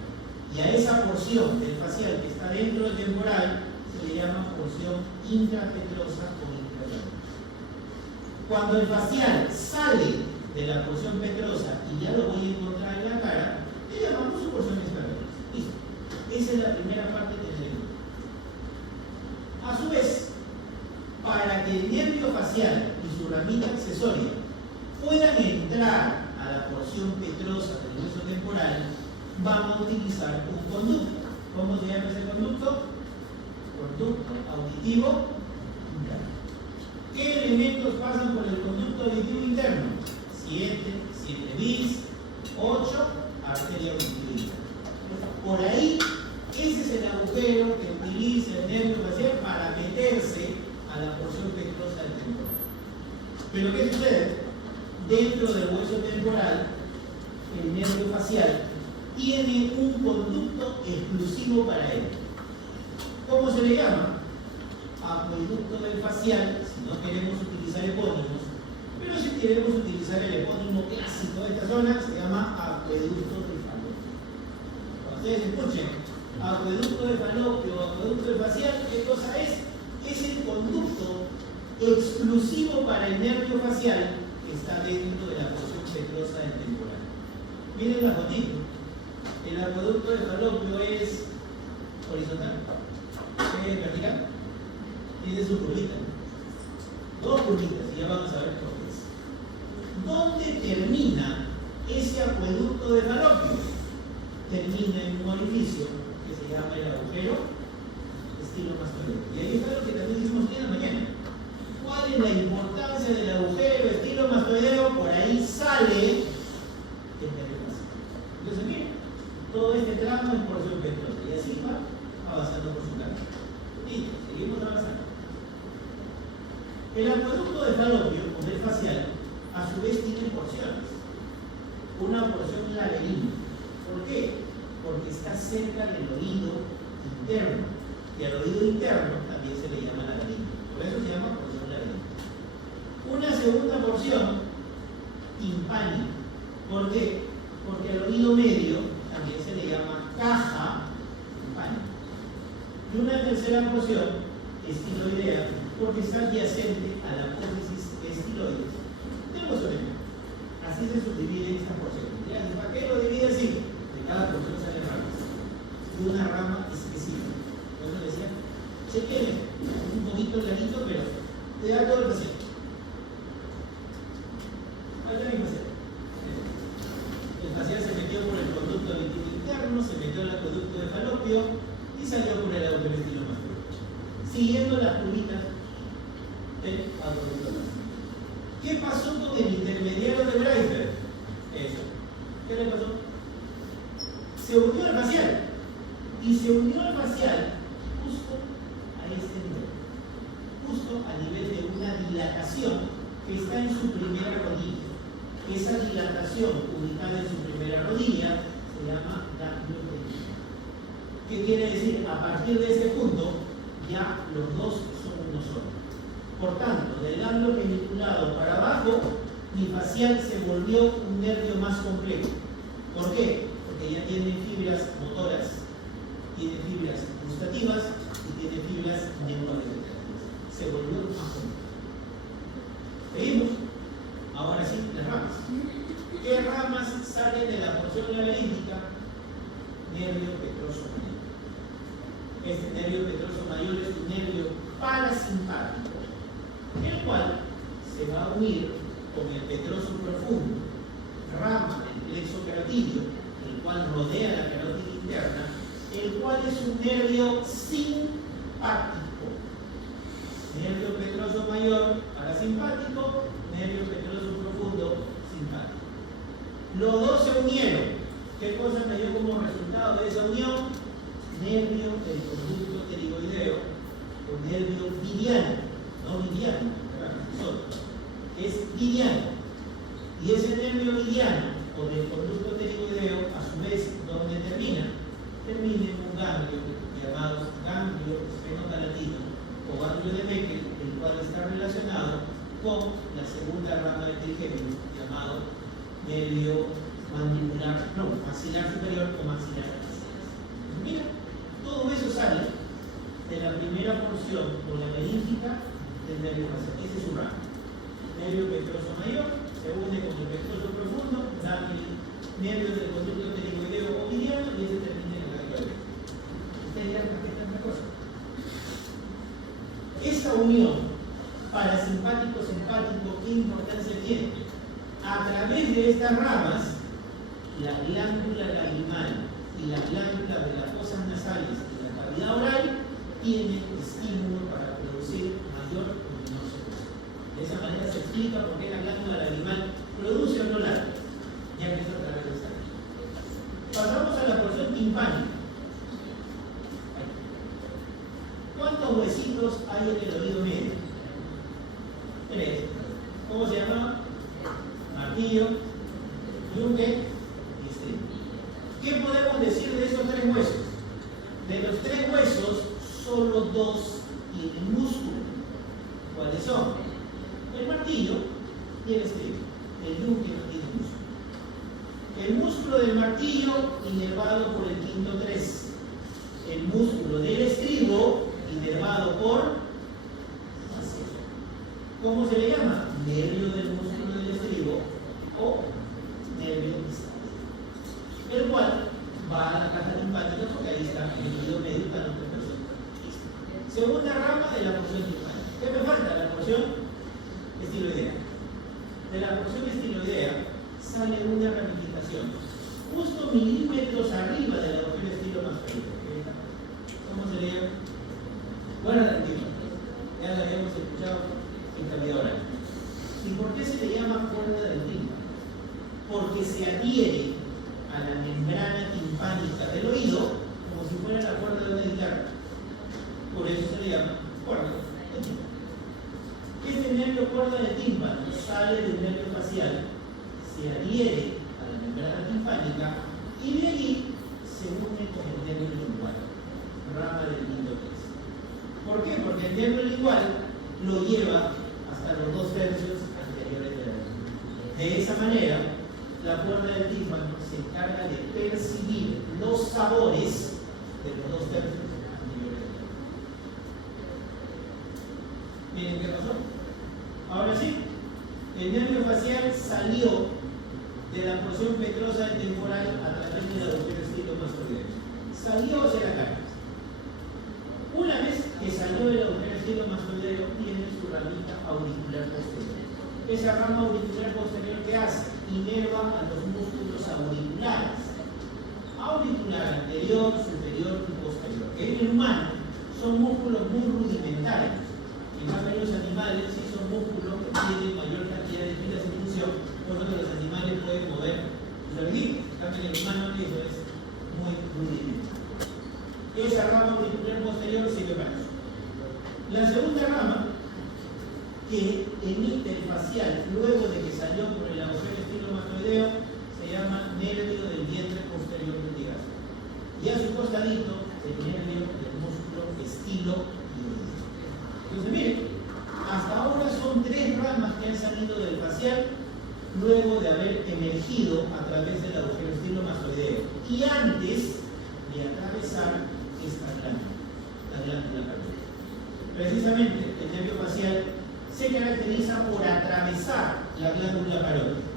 Y a esa porción del facial que está dentro del temporal se le llama porción intrapetrosa o intrapetrosa. Cuando el facial sale de la porción petrosa y ya lo voy a encontrar en la cara, le llamamos su porción extrapetrosa. Listo. Esa es la primera parte que tenemos. A su vez, para que el nervio facial y su ramita accesoria puedan entrar a la porción petrosa del hueso temporal, vamos a utilizar un conducto. ¿Cómo se llama ese conducto? Conducto auditivo interno. ¿Qué elementos pasan por el conducto auditivo interno? 7 bis, 8, arteria auditiva interna. Por ahí, ese es el agujero que utiliza el nervio facial para meterse a la porción petrosa del temporal. Pero ¿qué sucede? Dentro del hueso temporal, el nervio facial tiene un conducto exclusivo para él. ¿Cómo se le llama? Acueducto del facial, si no queremos utilizar epónimos, pero si queremos utilizar el epónimo clásico de esta zona, se llama acueducto del falopio. Cuando ustedes escuchen acueducto del falopio o acueducto del facial, ¿qué cosa es? Es el conducto exclusivo para el nervio facial que está dentro de la porción petrosa del temporal. Miren la fotito. El acueducto del falopio es horizontal. ¿Es vertical? Tiene su curvita. Dos curvitas, y ya vamos a ver por qué es. ¿Dónde termina ese acueducto de falopio? Termina en un orificio que se llama el agujero estilomastoideo. Y ahí está lo que también dijimos hoy en la mañana. ¿Cuál es la importancia del agujero estilomastoideo? Por ahí sale el nervio facial. Entonces, miren, todo este tramo es porción petrosa y así va avanzando por su camino. Y seguimos avanzando. El acueducto de falopio, o del facial, a su vez tiene porciones. Una porción laberíntica. ¿Por qué? Porque está cerca del oído interno. Y al oído interno también se le llama laberíntico. Por eso se llama porción laberíntica. Una segunda porción timpánica. ¿Por qué? Porque al oído medio también se le llama caja timpánica. Y una tercera porción estiloidea, porque está adyacente a la apófisis estiloides del hueso temporal. Así se subdividen estas porciones. ¿Para qué lo divide así? De cada porción salen ramas. Y una rama específica. ¿No lo decía? Chequenme. Es un poquito clarito, pero te da todo el paciente. Ahí está mi paciente. El facial se metió por el conducto auditivo interno, se metió en el acueducto de falopio y salió por el agujero estilomastoideo. Siguiendo las curvitas del acueducto. ¿Qué pasó con el intermediario de Breifer? Eso. ¿Qué le pasó? Se unió al facial. Y se unió al facial justo a este nivel. Justo a nivel de una dilatación que está en su primera rodilla. Esa dilatación ubicada en su primera rodilla se llama ganglio. ¿Qué quiere decir? A partir de ese punto, ya los dos son uno solo. Por tanto, del ganglio peniculado para abajo, mi facial se volvió un nervio más complejo. ¿Por qué? Porque ya tiene fibras motoras, tiene fibras gustativas y tiene fibras neurovegetativas. Se volvió más complejo. ¿Seguimos? Ahora sí, las ramas. ¿Qué ramas salen de la porción laberíntica? Nervio petroso mayor. Este nervio petroso mayor es un nervio parasimpático, el cual se va a unir con el petroso profundo, rama del plexo carotídeo, el cual rodea la carótida interna, el cual es un nervio simpático. Nervio petroso mayor, parasimpático, nervio petroso profundo, simpático. Los dos se unieron. ¿Qué cosa me dio como resultado de esa unión? nervio del conducto pterigoideo o nervio viriano, no viriano, es viriano. Y ese nervio viriano o del conducto pterigoideo, a su vez, ¿dónde termina? Termina en un ganglio llamado ganglio esfenopalatino o ganglio de Meckel, el cual está relacionado con la segunda rama del trigémino, llamado nervio mandibular, no, maxilar superior o maxilar facial. Mira, todo eso sale de la primera porción o la menífica del nervio facial. Ese es su rama. Nervio pectroso mayor se une con el pectroso profundo, da el nervio del conducto pterigoideo o viriano y ese termina en el ganglio. Ustedes dirán que esta es una cosa. Esta unión parasimpático-simpático, ¿qué importancia tiene? A través de estas ramas, la glándula lagrimal y la glándula de las fosas nasales y la cavidad oral tienen estímulo para producir mayor luminosidad. De esa manera se explica por qué la glándula lagrimal produce o no lágrimas, ya que es a través de esta. Pasamos a la porción timpánica. ¿Cuántos huesitos hay en el oído medio? 3. ¿Cómo se llama? Martillo, yunque y estribo. ¿Qué podemos decir de esos 3 huesos? De los 3 huesos, solo 2 tienen músculo. ¿Cuáles son? El martillo y el estribo. El yunque no tiene músculo. El músculo del martillo inervado por el quinto 3. El músculo del estribo inervado por... ¿Cómo se le llama? Nervio del músculo del estribo o nervio distal, el cual va a la caja timpánica porque ahí está el oído medio para otra persona. Segunda rama de la porción timpánica. ¿Qué me falta? La porción estiloidea. De la porción estiloidea sale una ramificación justo milímetros arriba del agujero estilo más pequeño. ¿Cómo se le llama? Buena la antigua. Ya la habíamos escuchado en cavidad oral. ¿Y por qué se le llama cuerda del tímpano? Porque se adhiere a la membrana timpánica del oído como si fuera la cuerda de una guitarra. Por eso se le llama cuerda del tímpano. Este nervio cuerda del tímpano sale del nervio facial, se adhiere a la membrana timpánica y de allí se une con el nervio lingual, rama del quinto 3. ¿Por qué? Porque el nervio lingual lo lleva hasta los 2 tercios anteriores de la lengua. De esa manera, la cuerda del tímpano se encarga de percibir los sabores de los 2 tercios anteriores de la lengua. ¿Miren qué pasó? Ahora sí, el nervio facial salió de la porción petrosa del temporal a través del agujero estilomastoideo. Salió hacia la cara. Una vez que salió del agujero estilomastoideo, tiene su ramita auricular posterior. Esa rama auricular posterior, ¿qué hace? Inerva a los músculos auriculares. Auricular anterior, superior y posterior. En el humano son músculos muy rudimentarios. En cambio, los animales sí son músculos que tienen mayor cantidad de filas y función, por lo que los animales pueden mover los oídos. En cambio, en el humano eso es muy rudimentario. Esa rama auricular posterior sirve para eso. La segunda rama que emite el facial luego de que salió por el agujero estilomastoideo se llama nervio del vientre posterior vertical. Y a su costadito el nervio del músculo estilo. Entonces miren, hasta ahora son 3 ramas que han salido del facial luego de haber emergido a través del agujero estilomastoideo y antes de atravesar esta glándula, la glándula carótida. Precisamente el nervio facial se caracteriza por atravesar la glándula carótida.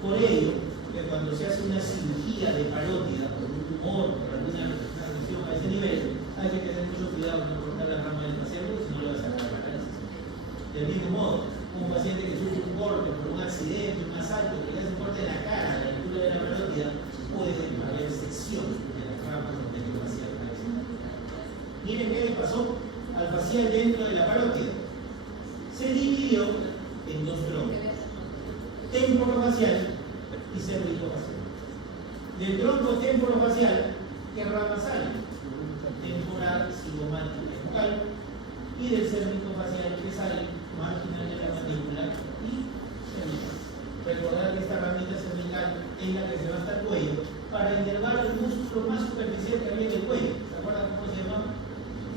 Por ello, que cuando se hace una cirugía de parótida por un tumor, por alguna restricción a ese nivel, hay que tener mucho cuidado con cortar la rama del paciente porque si no le va a sacar la cabeza. Del mismo modo, un paciente que sufre un corte por un accidente, un asalto, que le hace un corte de la cara a la altura de la parótida, puede haber sección de las ramas del nervio facial. Miren qué le pasó al facial dentro de la parótida. Se dividió en 2 troncos, temporofacial y cervicofacial. Del tronco temporofacial ¿qué rama sale? Temporal, cigomático y bucal. Y del cérvico facial que sale marginal de la mandíbula y cervical. Recordar que esta ramita cervical es la que se va hasta el cuello para inervar el músculo más superficial que había en el cuello. ¿Se acuerdan cómo se llama?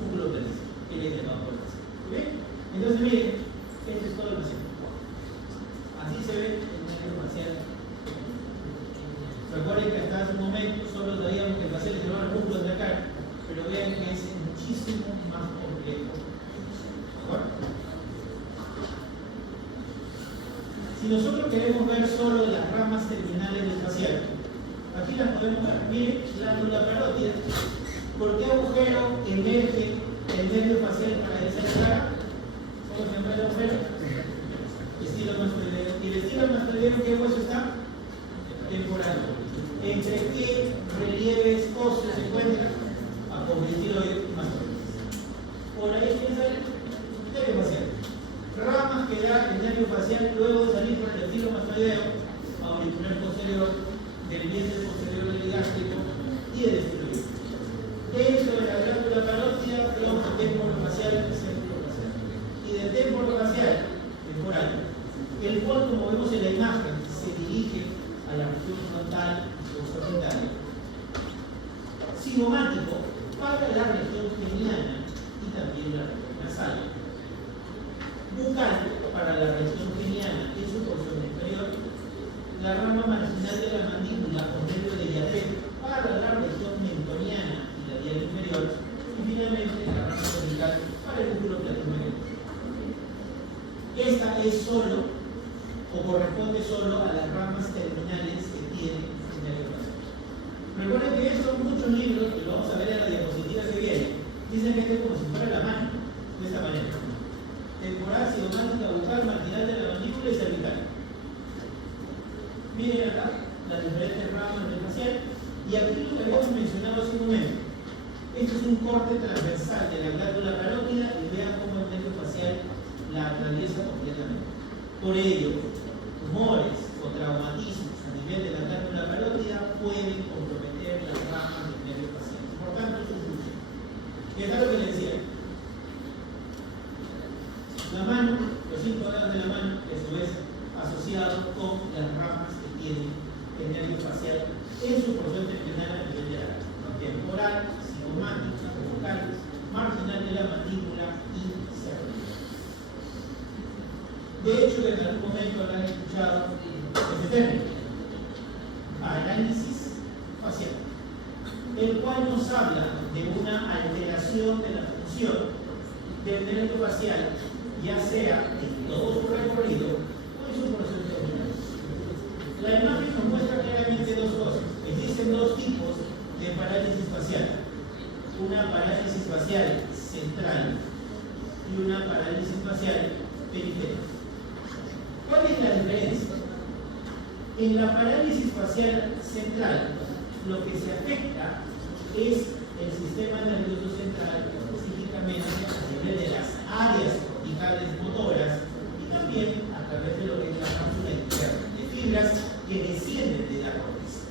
Músculo pélvico, que le inerva por el ¿bien? Entonces miren, este es todo el paciente. Así se ve el nervio facial. Recuerden que hasta hace un momento solo sabíamos que el facial inervaba el músculo de la cara, pero vean que es muchísimo más complejo. ¿De acuerdo? Si nosotros queremos ver solo las ramas terminales del facial, aquí las podemos ver. Miren, glándula parótida. ¿Por qué agujero emerge el nervio facial para irse a la cara? ¿Cómo se llama el agujero? Estilo mastoideo. ¿Y el estilo mastoideo en qué hueso está? Temporal. ¿Entre qué relieves óseos se encuentra? Apofisilo mastoideo. Por ahí tiene el nervio facial. Ramas que da el nervio facial luego de salir por el estilo mastoideo, auricular posterior, del vientre posterior del gástrico y del estilo. Dentro de la glándula parótida tenemos el temporo facial y el círculo facial. Y del temporo facial, temporal, el cual, como vemos en la imagen, se dirige a la región frontal o orbital. Cigomático para la región craniana y también la región nasal. Bucal para la región craniana y su porción inferior. La rama marginal de la mandíbula o nervio de diafragma para la región mentoniana y la dial inferior. Y finalmente la rama cervical para el músculo platinomegatórico. Esta es solo o corresponde solo a las ramas terminales que tiene el nervio facial. Recuerden que estos muchos libros, que lo vamos a ver en la diapositiva que viene, dicen que esto es como si fuera la mano, de esta manera. Temporal, cigomática, bucal, marginal de la mandíbula y cervical. Miren acá las diferentes ramas del facial y aquí lo que habíamos mencionado hace un momento. Esto es un corte transversal de la glándula parótida y vean cómo el nervio facial la atraviesa completamente. Por ello, tumores o traumatismos a nivel de la glándula parótida pueden comprometer las ramas del nervio facial. Por tanto, su función. Y acá lo que les decía. La mano, los 5 dedos de la mano, que a su vez asociado con las ramas que tiene el nervio facial en su porción terminal a nivel de la cara. Temporal, cigomática, bucal, marginal de la mandíbula y cervical. De hecho, en algún momento habrán escuchado este término, análisis facial, el cual nos habla de una alteración de la función del nervio facial, ya sea en todo su recorrido o en su porción terminal. La imagen nos muestra claramente dos cosas. Existen dos tipos de parálisis facial. Una parálisis facial central y una parálisis facial periférica. ¿Cuál es la diferencia? En la parálisis facial central, lo que se afecta es el sistema nervioso central, específicamente a nivel de las áreas corticales motoras y también a través de lo que es la cápsula interna de fibras que descienden de la corteza.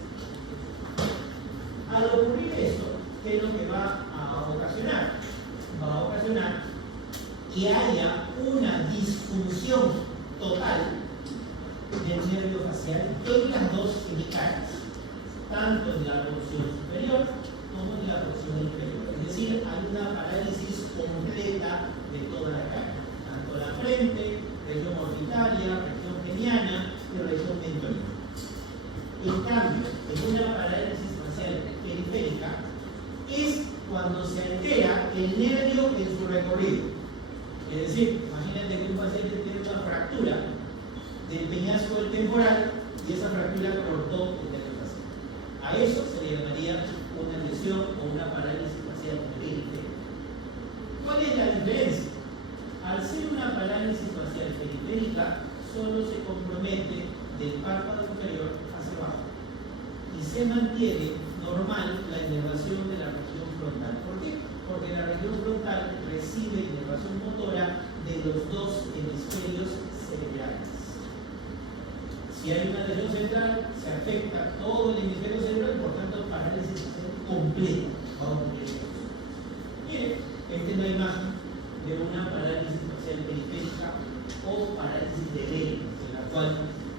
Al ocurrir esto, ¿qué es lo que va a ocasionar? Va a ocasionar que haya una disfunción total del nervio facial en las dos semicáreas, tanto en la porción superior como en la porción inferior. Es decir, hay una parálisis completa de toda la cara, tanto la frente, región orbitaria, región craniana y región mentoniana. En cambio, en una parálisis facial periférica es cuando se altera el nervio en su recorrido. Es decir, imagínate que un paciente tiene una fractura del peñasco del temporal y esa fractura cortó el nervio facial. A eso se le llamaría una lesión o una parálisis facial periférica. ¿Cuál es la diferencia? Al ser una parálisis facial periférica, solo se compromete del párpado inferior hacia abajo y se mantiene normal la inervación de la región frontal. ¿Por qué? Porque la región frontal recibe inervación motora de los dos hemisferios cerebrales. Si hay una lesión central, se afecta todo el hemisferio cerebral, por tanto, parálisis completa. completa. Miren, esta es la imagen de una parálisis facial periférica o parálisis de Bell, en la cual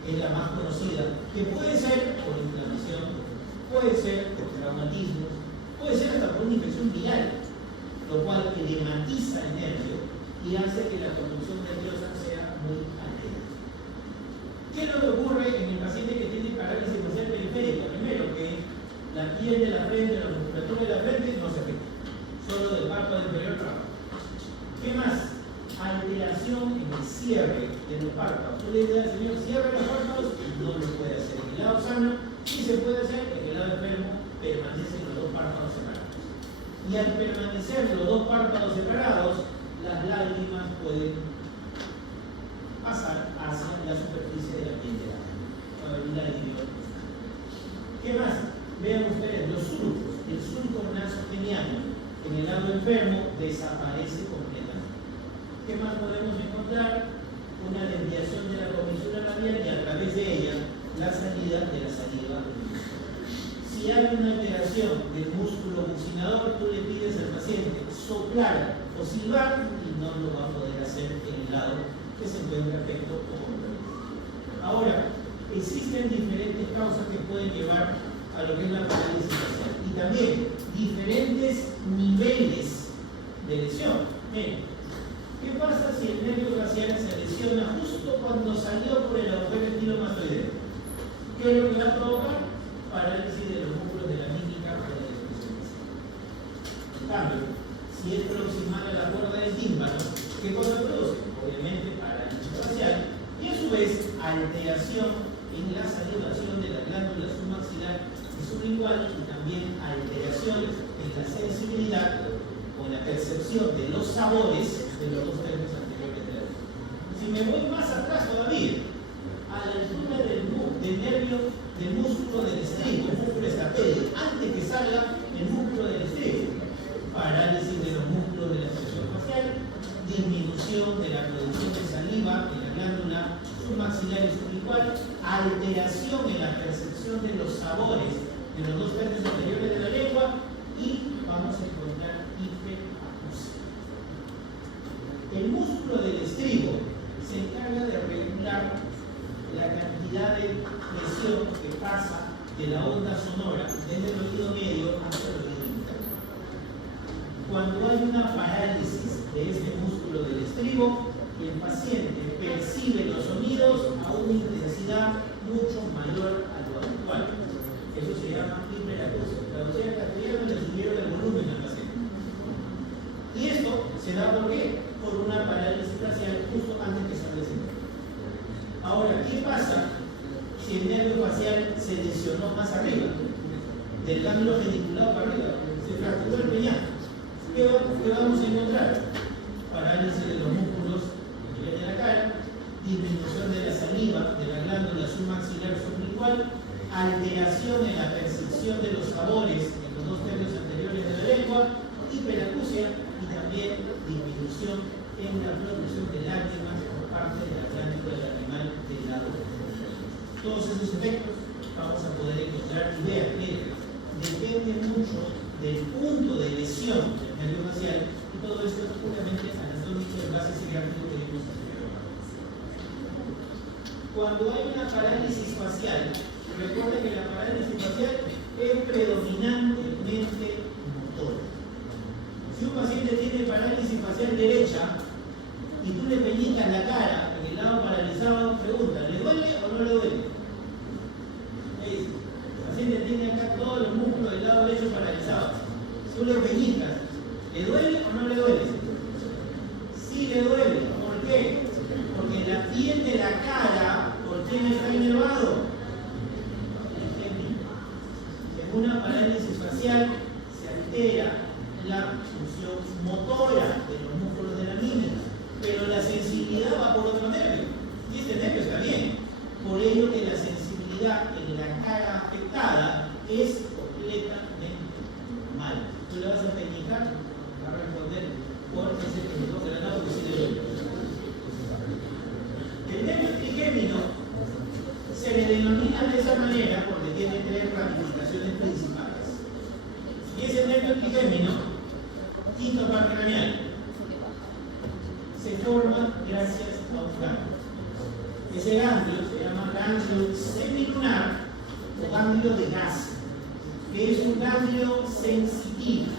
es la más conocida, que puede ser por inflamación, puede ser por traumatismo, puede ser hasta por una infección viral, lo cual edematiza el nervio y hace que la conducción nerviosa sea muy alterada. ¿Qué es lo que ocurre en el paciente que tiene parálisis facial periférica? Primero, que la piel de la frente, la musculatura de la frente no se afecta, solo del párpado inferior trabaja. ¿Qué más? Alteración en el cierre de los párpados. Tú le dices al señor, cierra los párpados, no lo puede hacer. En el lado sano sí se puede hacer, en el lado enfermo permanecen los dos párpados separados. Y al permanecer los dos párpados separados, las lágrimas pueden pasar hacia la superficie de la piel de la mano. ¿Qué más? Vean ustedes los surcos. El surco nasogeniano en el lado enfermo desaparece completamente. ¿Qué más podemos encontrar? Una desviación de la comisura labial y a través de ella la salida de la saliva. Si hay una alteración del músculo bucinador, tú le pides al paciente soplar o silbar y no lo va a poder hacer en el lado que se encuentra afecto o comprometido. Ahora, existen diferentes causas que pueden llevar a lo que es la parálisis facial y también diferentes niveles de lesión. ¿Qué pasa si el nervio facial se lesiona justo cuando salió por el agujero estilomastoideo? ¿Qué es lo que va a provocar? Parálisis de los músculos de la mímica o de la expresión facial. En cambio, si es proximal a la cuerda del tímpano, ¿qué cosa produce? Obviamente parálisis facial y a su vez alteración en la salivación de la glándula submaxilar y sublingual y también alteración en la sensibilidad o la percepción de los sabores de los dos términos anteriores de la lengua. Si me voy más atrás todavía, a la altura del nervio del músculo del estribo, el músculo escapédico, antes que salga el músculo del estribo, parálisis de los músculos de la expresión facial, disminución de la producción de saliva en la glándula submaxilar y sublingual, alteración en la percepción de los sabores de los dos términos anteriores de la lengua y vamos a encontrar hiperacusia. El músculo del estribo se encarga de regular la cantidad de presión que pasa de la onda sonora desde el oído medio hasta el oído interno. Cuando hay una parálisis de este músculo del estribo, el paciente percibe los sonidos a una intensidad mucho mayor a lo habitual. Eso se llama hiperacusia. Traducción al castellano, le subieron el volumen al paciente. Y esto se da ¿por qué? Por una parálisis facial justo antes que salga el síntoma. Ahora, ¿qué pasa si el nervio facial se lesionó más arriba? Del ganglio geniculado para arriba, se fracturó el peñasco. ¿Qué vamos a encontrar? Parálisis de los músculos a nivel de la cara, disminución de la saliva, de la glándula submaxilar sublingual, alteración en la percepción de los sabores en los dos términos anteriores de la lengua, hiperacusia y también disminución en la producción de lágrimas por parte de la glándula lacrimal del lado derecho. Todos esos efectos vamos a poder encontrar y ver que depende mucho del punto de lesión del nervio facial y todo esto es puramente anatómico de base psiquiátrico que vimos anteriormente. Cuando hay una parálisis facial, recuerden que la parálisis facial es predominantemente motora. Si un paciente tiene parálisis facial derecha y tú le peñicas la cara en el lado paralizado, pregunta, ¿le duele o no le duele? El paciente tiene acá todos los músculos del lado derecho paralizados. Tú le peñicas, ¿le duele o no le duele? Sí le duele. ¿Por qué? Porque la piel de la cara, ¿por qué no está inervado? En una parálisis facial se altera la función motora de los músculos de la mímica, pero la sensibilidad va por otro nervio, y este nervio está bien. Por ello que la sensibilidad en la cara afectada es completamente normal. Tú le vas a peñicar, va a responder por ese peñicón de la cara, porque sí le duele. El nervio trigémino se le denomina de esa manera porque tiene tres ramificaciones principales. Y ese trigémino, quinto par craneal, se forma gracias a un ganglio. Ese ganglio se llama ganglio semilunar o ganglio de gas, que es un ganglio sensitivo,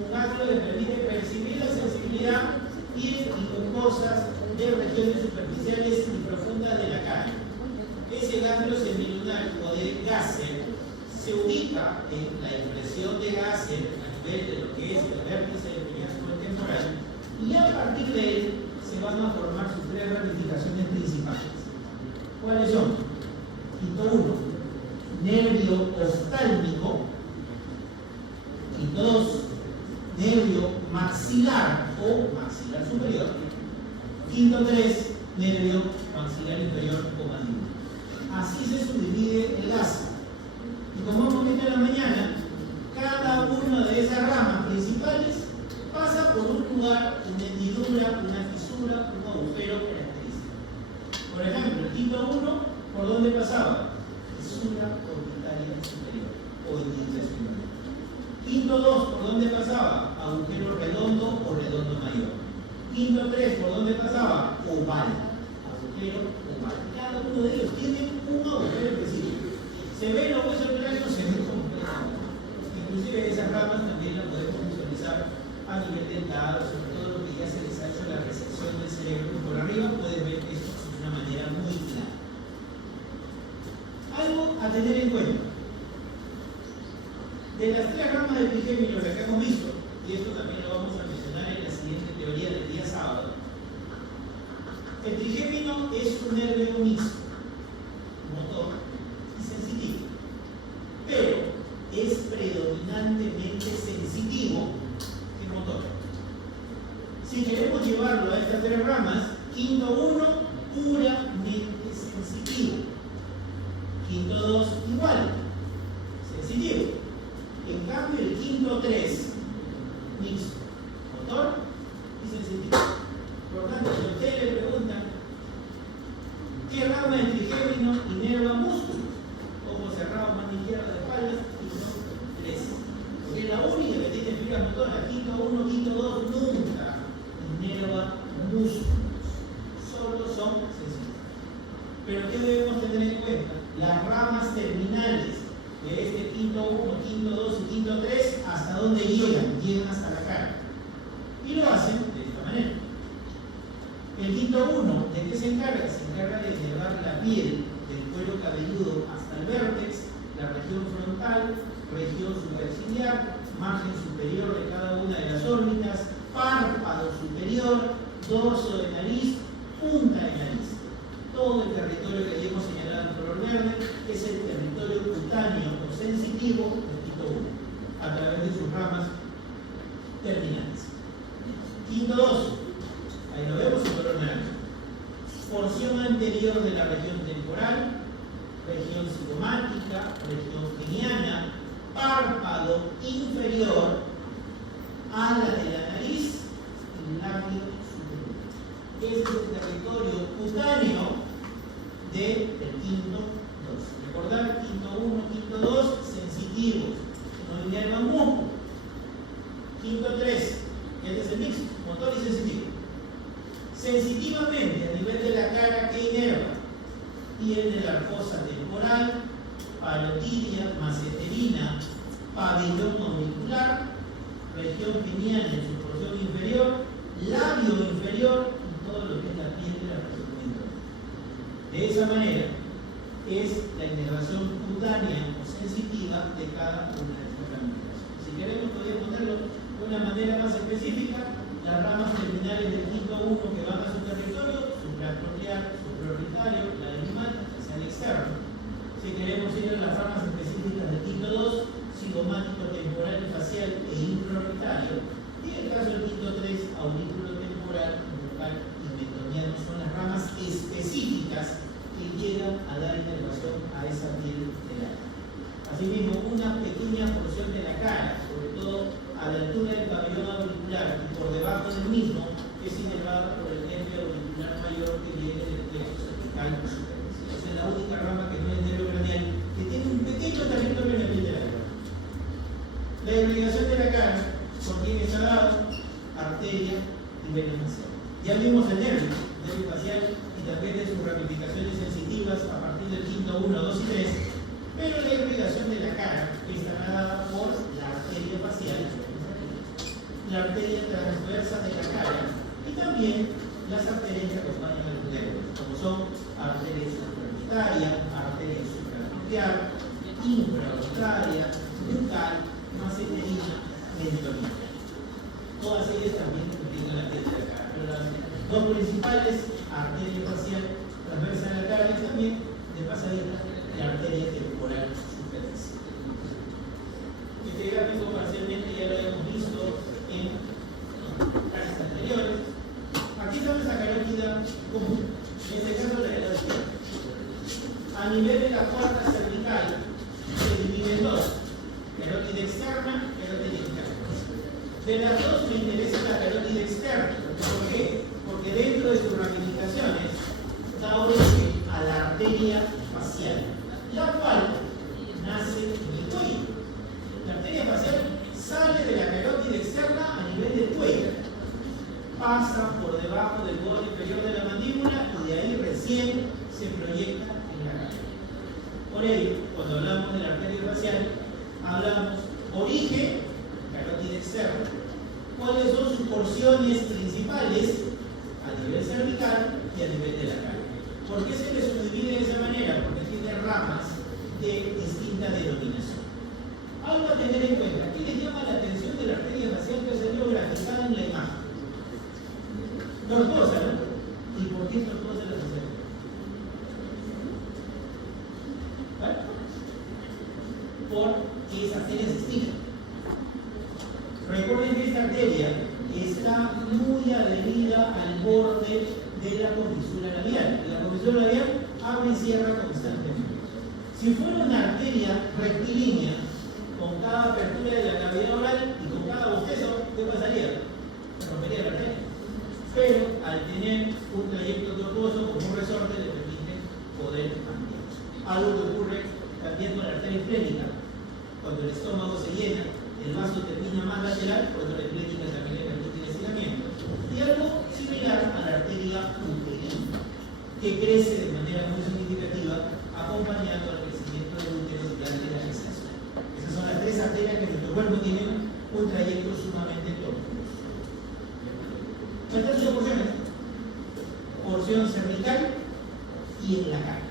un ganglio que permite percibir la sensibilidad y mucosas de regiones superficiales y profundas de la cara. Ese ganglio semilunar o de Gaser se ubica en la impresión de Gaser a nivel de lo que es el vértice del peñasco temporal, y a partir de él se van a formar sus tres ramificaciones principales. ¿Cuáles son? Quinto 1, nervio oftálmico. Quinto 2, nervio maxilar o maxilar superior. Quinto 3, nervio maxilar inferior o mandíbula. Así se subdivide el gas. Y como hemos visto en la mañana, cada una de esas ramas principales pasa por un lugar, una hendidura, una fisura, un agujero característico. Por ejemplo, el quinto 1, ¿por dónde pasaba? Fisura orbitaria superior o hendidura superior. Quinto 2, ¿por dónde pasaba? Agujero redondo o redondo mayor. Quinto 3, ¿por dónde pasaba? Oval. Agujero oval. Cada uno de ellos tiene un agujero específico. ¿Se ve los huesos cráneos? Se ve completamente. Inclusive esas ramas también las podemos visualizar a nivel dental, sobre todo lo que ya se les ha hecho la resección del cerebro. Por arriba pueden ver esto de una manera muy clara. Algo a tener en cuenta. De las tres ramas del trigémino que acá hemos visto, y esto también lo vamos a mencionar en la siguiente teoría del día sábado, el trigémino es un nervio mixto, motor y sensitivo, pero es predominantemente sensitivo que motor. Si queremos llevarlo a estas tres ramas, quinto 1, puramente sensitivo. Quinto 2, igual, sensitivo. En cambio, el quinto 3, mixto, motor y sensitivo. Por lo tanto, si a usted le preguntan qué rama del trigémino inerva músculos, ojo cerrado, mano izquierda de espaldas, y son 3. Porque es la única que tiene fibras motoras. Quinto 1, quinto 2, nunca inerva músculos. Solo son sensitivos. Pero ¿qué debemos tener en cuenta? Las ramas terminales de este quinto 1, quinto 2 y quinto 3, ¿hasta dónde llegan? Llegan hasta la cara. Y lo hacen de esta manera. El quinto 1, ¿de qué se encarga? Se encarga de llevar la piel del cuero cabelludo hasta el vértex, la región frontal, región superciliar, margen superior de cada una de las órbitas, párpado superior, dorso de nariz, punta de nariz. Todo el territorio que hemos señalado en color verde es el territorio cutáneo o sensitivo del quinto 1, a través de sus ramas terminales. Quinto 2, ahí lo vemos en color naranja. Porción anterior de la región temporal, región cigomática, región peniana, párpado inferior, ala de la nariz y labio superior. Este es el territorio cutáneo del quinto 2. Recordar, quinto 1, quinto 2, sensitivos, no inervan músculo. Quinto 3, este es el mixto, motor y sensitivo. Sensitivamente, a nivel de la cara, ¿qué inerva? Piel de la fosa temporal, parotidia, masseterina, pabellón auricular, región peniana en su porción inferior, labio inferior y todo lo que es la piel de la región inferior. De esa manera, es la inervación cutánea o sensitiva de cada una de estas ramificaciones. Si queremos, podemos ponerlo de una manera más específica. Las ramas terminales del quinto 1 que van a su territorio, supracortical, supraorbitario, la animal, hacia el externo. Si queremos ir a las ramas específicas del quinto 2, cigomático, temporal, facial e infraorbitario. Y en el caso del quinto 3, aurículo temporal, bucal y metoniano son las ramas específicas que llegan a dar inervación a esa piel de la cara. Asimismo, una pequeña porción de la cara, sobre todo a la altura del pabellón auricular y por debajo del mismo, es inervada por el nervio auricular mayor que viene del plexo cervical superior. Esa es la única rama que no es nervio craneal, que tiene un pequeño territorio en la piel de la cara. La irrigación de la cara también está dado arteria y vena facial. Ya vimos el nervio facial y también de sus ramificaciones sensitivas a partir del quinto 1, 2 y 3, pero la irrigación de la cara estará dada por la arteria facial, la arteria transversa de la cara y también las arterias que acompañan a los nervios, como son arteria supraorbitária, arteria supranuclear, infraorbitária, bucal, maceterina, mentorina. Todas ellas también implican la arteria de la cara, pero las dos principales, arteria facial transversa de la cara y también de pasadita, la arteria temporal superficial. Este gráfico parcialmente ya lo habíamos visto en clases anteriores. Aquí está nuestra carótida común, en este caso la de la izquierda. A nivel de la cuarta cervical se divide en dos: carótida externa y carótida interna. De las dos me interesa la carótida externa. ¿Por qué? Porque dentro de sus ramificaciones da origen a la arteria facial, la cual nace en el cuello. La arteria facial sale de la carótida externa a nivel del cuello, pasa por debajo del borde inferior de la mandíbula y de ahí recién se proyecta en la cara. Por ello, cuando hablamos de la arteria facial, hablamos origen, carótida externa, cuáles son sus porciones principales a nivel cervical y a nivel de la cara. ¿Por qué se le subdivide de esa manera? Porque tiene ramas de distinta denominación. Algo a tener en cuenta: ¿qué les llama la atención de la arteria facial que se vio grafizada en la imagen? Tortuosa, ¿no? ¿Y por qué tortuosa la facial? ¿Vale? Porque esa arteria se estira. Recuerden que esta arteria está muy adherida al borde de la comisura labial. La comisura labial abre y cierra constantemente. Si fuera una arteria rectilínea, con cada apertura de la cavidad oral y con cada bostezo, ¿qué pasaría? Se rompería la arteria. Pero al tener un trayecto tortuoso como un resorte, le permite poder ampliar. Algo que ocurre también con la arteria esplénica. Cuando el estómago se llena, el vaso termina más lateral, cuando la esplénica también le permite el estiramiento. Y algo similar a la arteria uterina, que crece de manera muy significativa, acompañando al crecimiento del útero durante la gestación. Esas son las tres arterias que nuestro cuerpo tiene un trayecto sumamente tortuoso. Estas son porciones: porción cervical y en la cara.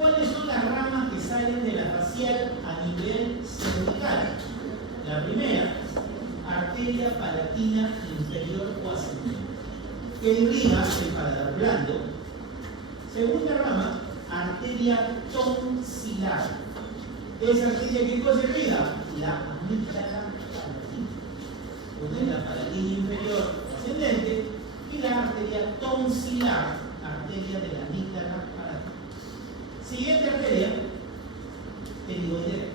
¿Cuáles son las ramas que salen de la facial a nivel cervical? La primera, arteria palatina inferior o ascendente, que irriga el paladar blando. Segunda rama, arteria tonsilar. ¿Esa arteria qué cosa irriga? La amígdala palatina. Una es la palatina inferior o ascendente y la arteria tonsilar, arteria de la amígdala palatina. Siguiente arteria, pterigoidea,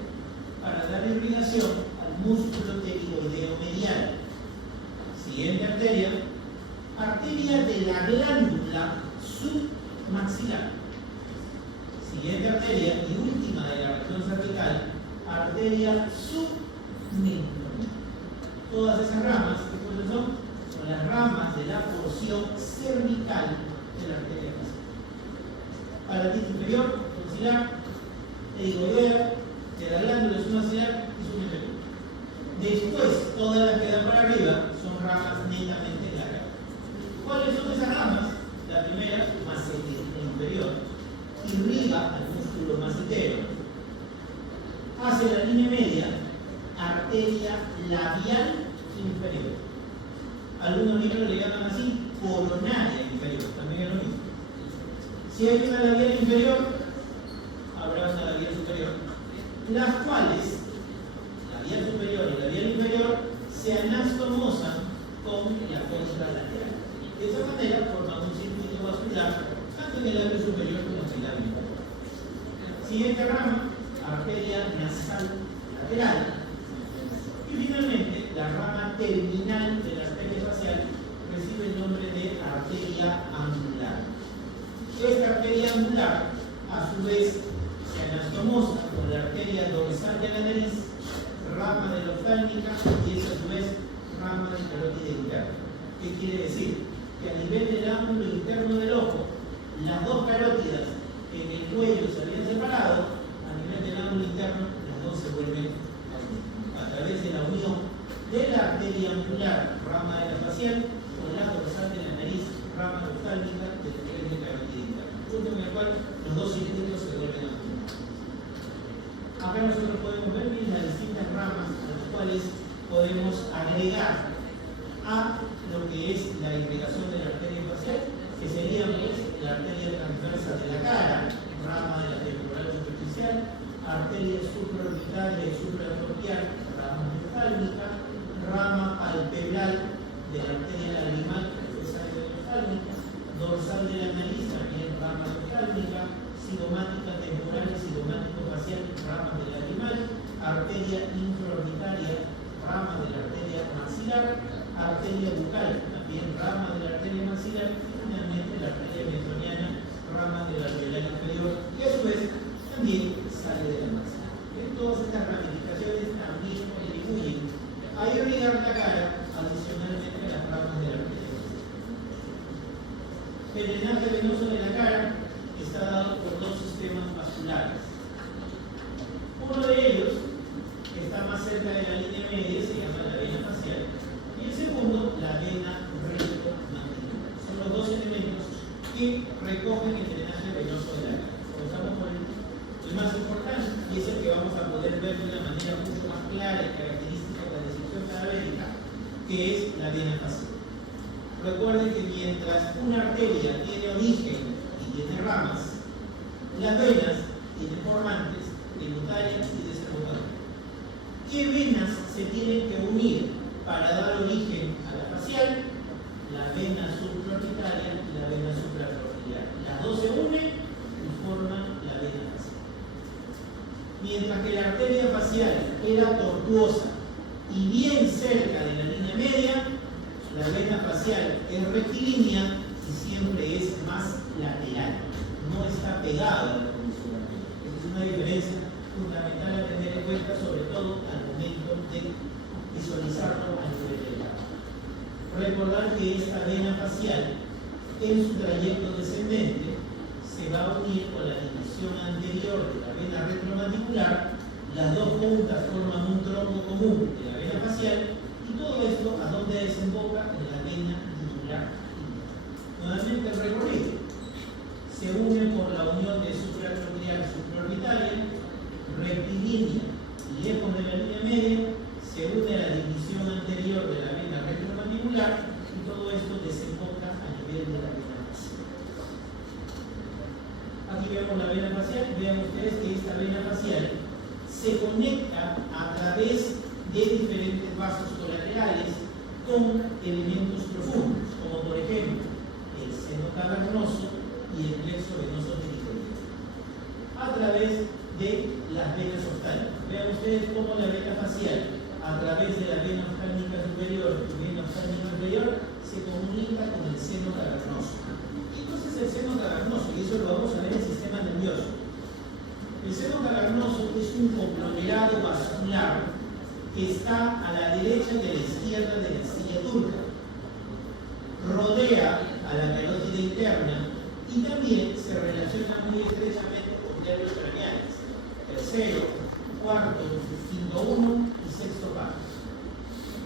para dar irrigación al músculo pterigoideo medial. Siguiente arteria, arteria de la glándula submaxilar. Siguiente arteria y última de la región cervical, arteria submental. Todas esas ramas, ¿qué cosas son? Son las ramas de la porción cervical de la arteria facial. Palatina inferior, tonsilar, pterigoidea, de la glándula submaxilar y submental. Después, todas las que dan para arriba son ramas netamente en la cara. ¿Cuáles son esas ramas? La primera, macetero inferior, irriga al músculo macetero, hace la línea media, arteria labial inferior. Algunos libros le llaman así, coronaria inferior, también es lo mismo. Si hay una labial inferior, habrá una labial superior, las cuales, labial superior y labial inferior, se anastomosan con la contralateral. De esa manera forman un circuito vascular tanto en el labio superior como en el labio inferior. Siguiente rama, arteria nasal lateral. Y finalmente, la rama terminal de la arteria facial recibe el nombre de arteria angular. Esta arteria angular, a su vez, se anastomosa con la arteria dorsal de la nariz, rama de la oftalmica, y es a su vez ¿Qué quiere decir? Que a nivel del ángulo interno del ojo, las dos carótidas en el cuello se habían separado, a nivel del ángulo interno, las dos se vuelven a través de la unión de la arteria angular, rama de la facial, con la dorsal de la nariz, rama oftálmica de la carótida interna. Punto en el cual los dos cilíndricos se vuelven a unir. Acá nosotros podemos ver las distintas ramas a las cuales podemos agregar a lo que es la irrigación de la arteria facial, que sería pues, la arteria transversa de la cara, rama de la temporal superficial, arteria supraorbitaria y supratropial, rama oftálmica, rama palpebral de la arteria lagrimal, que es oftálmica, dorsal de la nariz, también rama oftálmica, cigomática temporal y cigomático facial, rama de lagrimal, arteria infraorbitaria, rama de la arteria maxilar, arteria bucal, también rama de la arteria maxilar, y finalmente la arteria metoniana, rama de la alveolar inferior, y a su vez también sale de la maxilar. Todas estas ramificaciones también contribuyen a irrigar la cara, adicionalmente a las ramas de la arteria facial. El drenaje venoso de la cara está dado por dos sistemas vasculares. Uno de ellos, que está más cerca de la línea media, se llama la vena facial, y el segundo, la vena rectomandibular. Son los dos elementos que recogen el drenaje venoso de la cara. Comenzamos con el más importante, y es el que vamos a poder ver de una manera mucho más clara y característica de la descripción cadavérica, que es la vena facial. Recuerden que mientras una arteria tiene origen y tiene ramas, las venas tienen formantes, tributarias y desertarias. ¿Qué venas se tienen que unir para dar origen a la facial? La vena supraorbitaria y la vena supraclavicular. Las dos se unen y forman la vena facial. Mientras que la arteria facial era tortuosa y bien cerca de la línea media, la vena facial es rectilínea y siempre es más lateral, no está pegada a la comisura. Esa es una diferencia fundamental a tener en cuenta, sobre todo al momento de visualizarlo a nivel del cara. Recordar que esta vena facial, en su trayecto descendente, se va a unir con la división anterior de la vena retromandibular, las dos puntas forman un tronco común de la vena facial, y todo esto a donde desemboca en la vena titular. Nuevamente el recorrido. Se unen por la unión de supratropial supraorbitaria, rectilínea y lejos de la línea media, se une a la división anterior de la vena retromandibular y todo esto desemboca a nivel de la vena facial. Aquí vemos la vena facial, vean ustedes que esta vena facial se conecta a través de diferentes vasos colaterales con elementos profundos, como por ejemplo el seno cavernoso y el plexo venoso periférico, a través de las venas oftálmicas. Vean ustedes cómo la vena facial, a través de la vena oftálmica superior y vena oftálmica inferior, se comunica con el seno cavernoso. Entonces el seno cavernoso, y eso lo vamos a ver en el sistema nervioso. El seno cavernoso es un conglomerado vascular que está a la derecha y a la izquierda de la encía turca. Rodea a la carótida interna y también se relaciona muy estrechamente con nervios craneales. Tercero, cuarto, quinto uno y sexto par.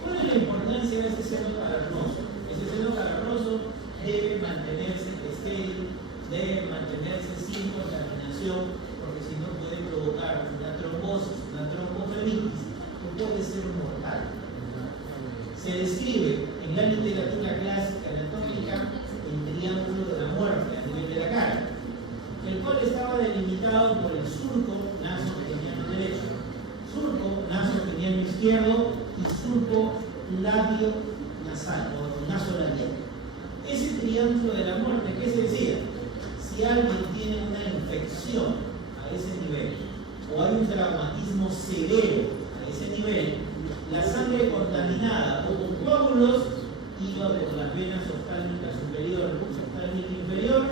¿Cuál es la importancia de este seno cavernoso? Este seno cavernoso debe mantenerse estéril, debe mantenerse sin contaminación, porque si no puede provocar una trombosis, una tromboflebitis, que puede ser mortal. Se describe en la literatura clásica anatómica el triángulo de la muerte a nivel de la cara, el cual estaba delimitado por el surco nasoperiano derecho, surco nasoperiano izquierdo y surco labio nasal o nasolabial. Ese triángulo de la muerte, ¿qué se decía? Si alguien tiene una infección a ese nivel o hay un traumatismo severo a ese nivel, la sangre contaminada o con coágulos iba por las venas oftálmica superior y oftálmica inferior,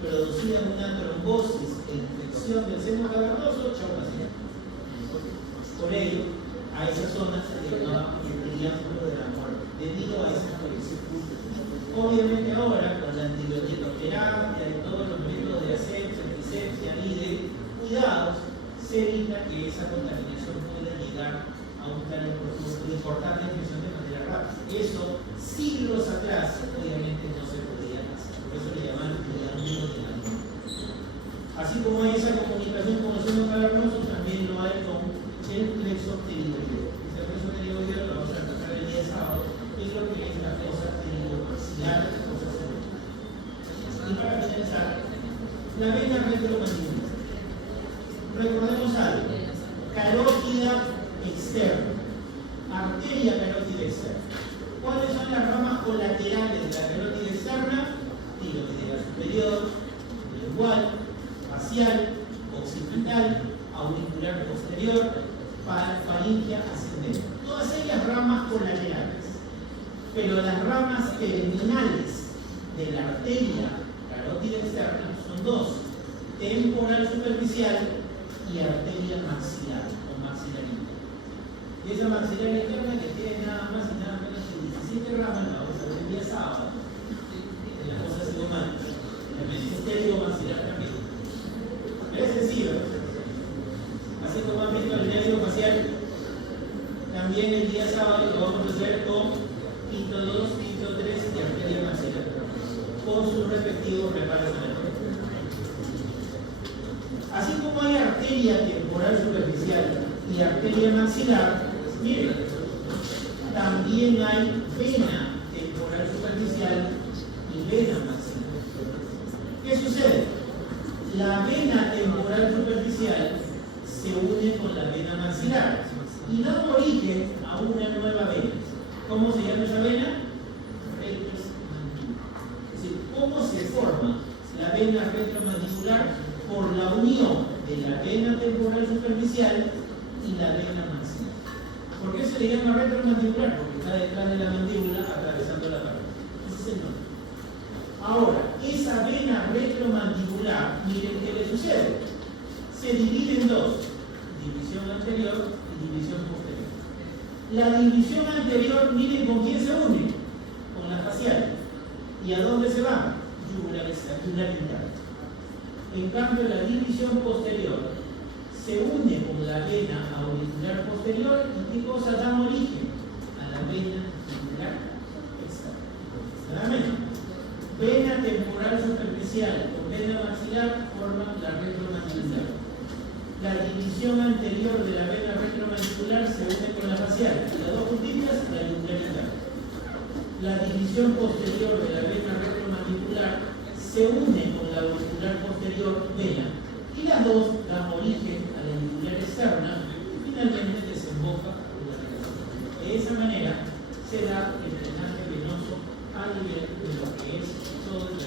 producía una trombosis e infección del seno cavernoso, chao paciente. Por ello, a esa zona se le llamaba el triángulo de la muerte, debido a esa infección. Obviamente ahora, con la antibiotecterapia y todos los métodos de asepsia, antisepsia y de cuidados, se evita que esa contaminación pueda llegar a un plano profundo y cortar la infección de manera rápida. Eso, siglos atrás, obviamente no se podía hacer. Por eso le llaman triángulo de la luz. Así como hay esa comunicación con los senos cavernosos, también lo hay con el plexo pterigoideo. Ese plexo pterigoideo lo vamos a tratar el día sábado, es lo que es la fosa pterigomaxilar, fosa cerebral. Y para finalizar, la vena retromandibular. Recordemos algo: carótida externa, arteria carótida externa. ¿Cuáles son las ramas colaterales de la carótida externa? Tiroidea superior, lingual, facial, occipital, auricular posterior, faringia ascendente. Todas ellas ramas colaterales. Pero las ramas terminales de la arteria carótida externa son dos: temporal superficial y arteria maxilar o maxilar interna. Y esa maxilar interna, que tiene nada más y nada menos que 17 ramas, la vamos a ver el día sábado, en la fosa cigomática, en la mesistérico maxilar también. Es sencillo. Así como han visto el nervio facial, también el día sábado lo vamos a hacer con quinto 2, quinto 3 y arteria maxilar, con sus respectivos reparos anatómicos. Así como hay arteria temporal superficial y arteria maxilar, miren, también hay vena temporal superficial y vena maxilar. ¿Qué sucede? La vena temporal superficial se une con la vena maxilar y da origen a una nueva vena. ¿Cómo se llama esa vena? Retromandibular. Es decir, ¿cómo se forma la vena retromandibular? Por la unión de la vena temporal superficial y la vena maxilar. ¿Por qué se le llama retromandibular? Porque está detrás de la mandíbula atravesando la pared. Ese es el nombre. Ahora, esa vena retromandibular, miren qué le sucede. Se divide en dos: división anterior y división posterior. La división anterior, miren con quién se une: con la facial. ¿Y a dónde se va? Yugular interna. En cambio, la división posterior se une con la vena auricular posterior y ¿qué cosa da origen? A la vena yugular externa. Claramente, vena temporal superficial con vena maxilar forman la retromandibular. La división anterior de la vena retromandibular se une con la facial y las dos juntitas la yugular interna. La división posterior de la vena retromandibular se une con la auricular posterior vena y las dos dan origen a la yugular externa y finalmente desemboca en la vena. De esa manera se da el drenaje venoso a nivel de lo que es todo el